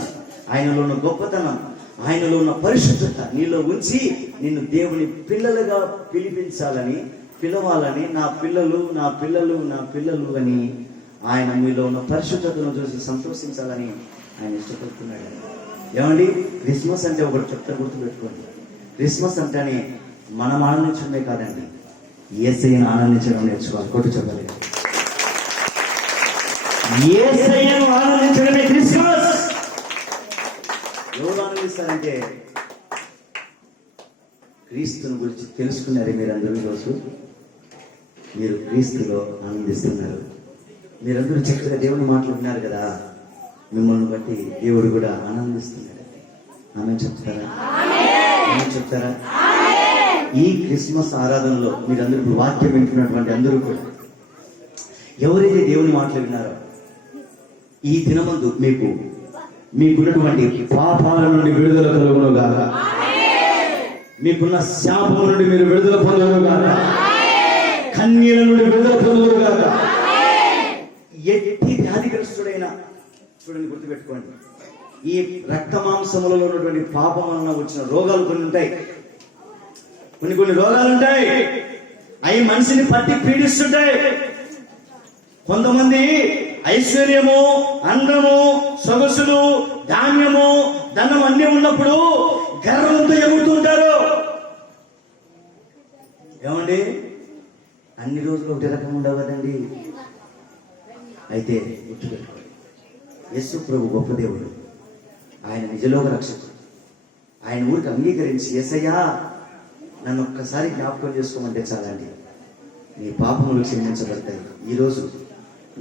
ఆయనలో ఉన్న గొప్పతనం, ఆయనలో ఉన్న పరిశుద్ధత నీలో ఉంచి నిన్ను దేవుని పిల్లలుగా పిలవాలని, నా పిల్లలు నా పిల్లలు నా పిల్లలు అని ఆయన మీలో ఉన్న పరిశుద్ధతను చూసి సంతోషించాలని ఆయన ఇష్టపడుతున్నాడు. ఏమండి, క్రిస్మస్ అంటే ఒకటి చెప్తా, గుర్తుపెట్టుకోండి. క్రిస్మస్ అంటేనే మనం ఆనందించడమే కాదండి, యేసయ్యను ఆనందించడం నేర్చుకోవాలి. కొట్టు చెప్పాలి, యేసయ్యను ఆనందించడమే క్రిస్మస్. ఎవరు ఆనందిస్తారంటే క్రీస్తుని గురించి తెలుసుకున్నారు మీరందరూ. ఈరోజు మీరు క్రీస్తులో ఆనందిస్తున్నారు. మీరందరూ చక్కగా దేవుని మాటలు విన్నారు కదా, మిమ్మల్ని బట్టి దేవుడు కూడా ఆనందిస్తున్నాడు. ఆమె చెప్తారా? ఈ క్రిస్మస్ ఆరాధనలో మీరందరూ ఇప్పుడు వాక్యం వింటున్నటువంటి అందరూ కూడా ఎవరైతే దేవుని మాటలు విన్నారో, ఈ దినమందు మీకున్నటువంటి పాపాల నుండి విడుదల కలుగును గాక, మీకున్న శాపం నుండి మీరు విడుదల పొందును గాక, కన్యల నుండి విడుదల పొందును గాక. ఎట్టి వ్యాధిగ్రస్తుడైనా చూడండి, గుర్తుపెట్టుకోండి, ఈ రక్త మాంసములలో ఉన్నటువంటి పాపం వలన వచ్చిన రోగాలు కొన్ని ఉంటాయి. కొన్ని రోగాలు ఉంటాయి, అవి మనిషిని పట్టి పీడిస్తుంటాయి. కొంతమంది ఐశ్వర్యము, అందము, సొగసులు, ధాన్యము, ధనం అన్ని ఉన్నప్పుడు గర్వంతో ఎగురుతుంటారు. ఏమండి, అన్ని రోజులు ఒకటే రకం ఉండవు కదండి. అయితే గుర్తుపెట్టుకోండి, యేసు ప్రభు గొప్ప దేవుడు, ఆయన నిజలోక రక్షకుడు. ఆయన ఊరికి అంగీకరించి యేసయ్యా నన్ను ఒక్కసారి జ్ఞాపకం చేసుకోమంటే చాలండి, నీ పాపములు క్షమించబడతాయి. ఈరోజు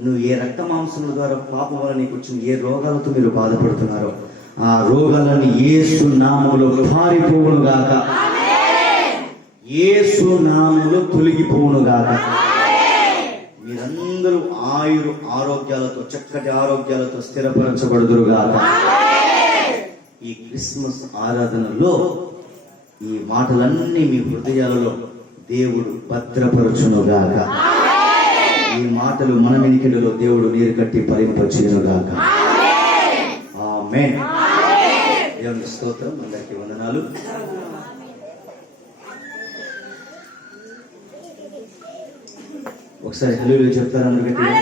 నువ్వు ఏ రక్త మాంసముల ద్వారా పాపం వల్ల నీకు వచ్చిన ఏ రోగాలతో మీరు బాధపడుతున్నారో ఆ రోగాలన్నీ యేసు నామములో పారిపోవును గాక, యేసు నామములో తొలగిపోవును గాక. మీరందరూ ఆరోగ్యాలతో, చక్కటి ఆరోగ్యాలతో స్థిరపరచబడుదురు గాక. ఈ క్రిస్మస్ ఆరాధనలో ఈ మాటలన్నీ మీ హృదయాలలో దేవుడు భద్రపరచును గాక. ఈ మాటలు మన వెనికిడిలో దేవుడు నీరు కట్టి ఫలింపచేయును గాక. ఆమేన్. దేవుని స్తోత్రం. అందరికీ వందనాలు. ఒకసారి హల్లెలూయా చెప్తారా అందరూ గట్టిగా?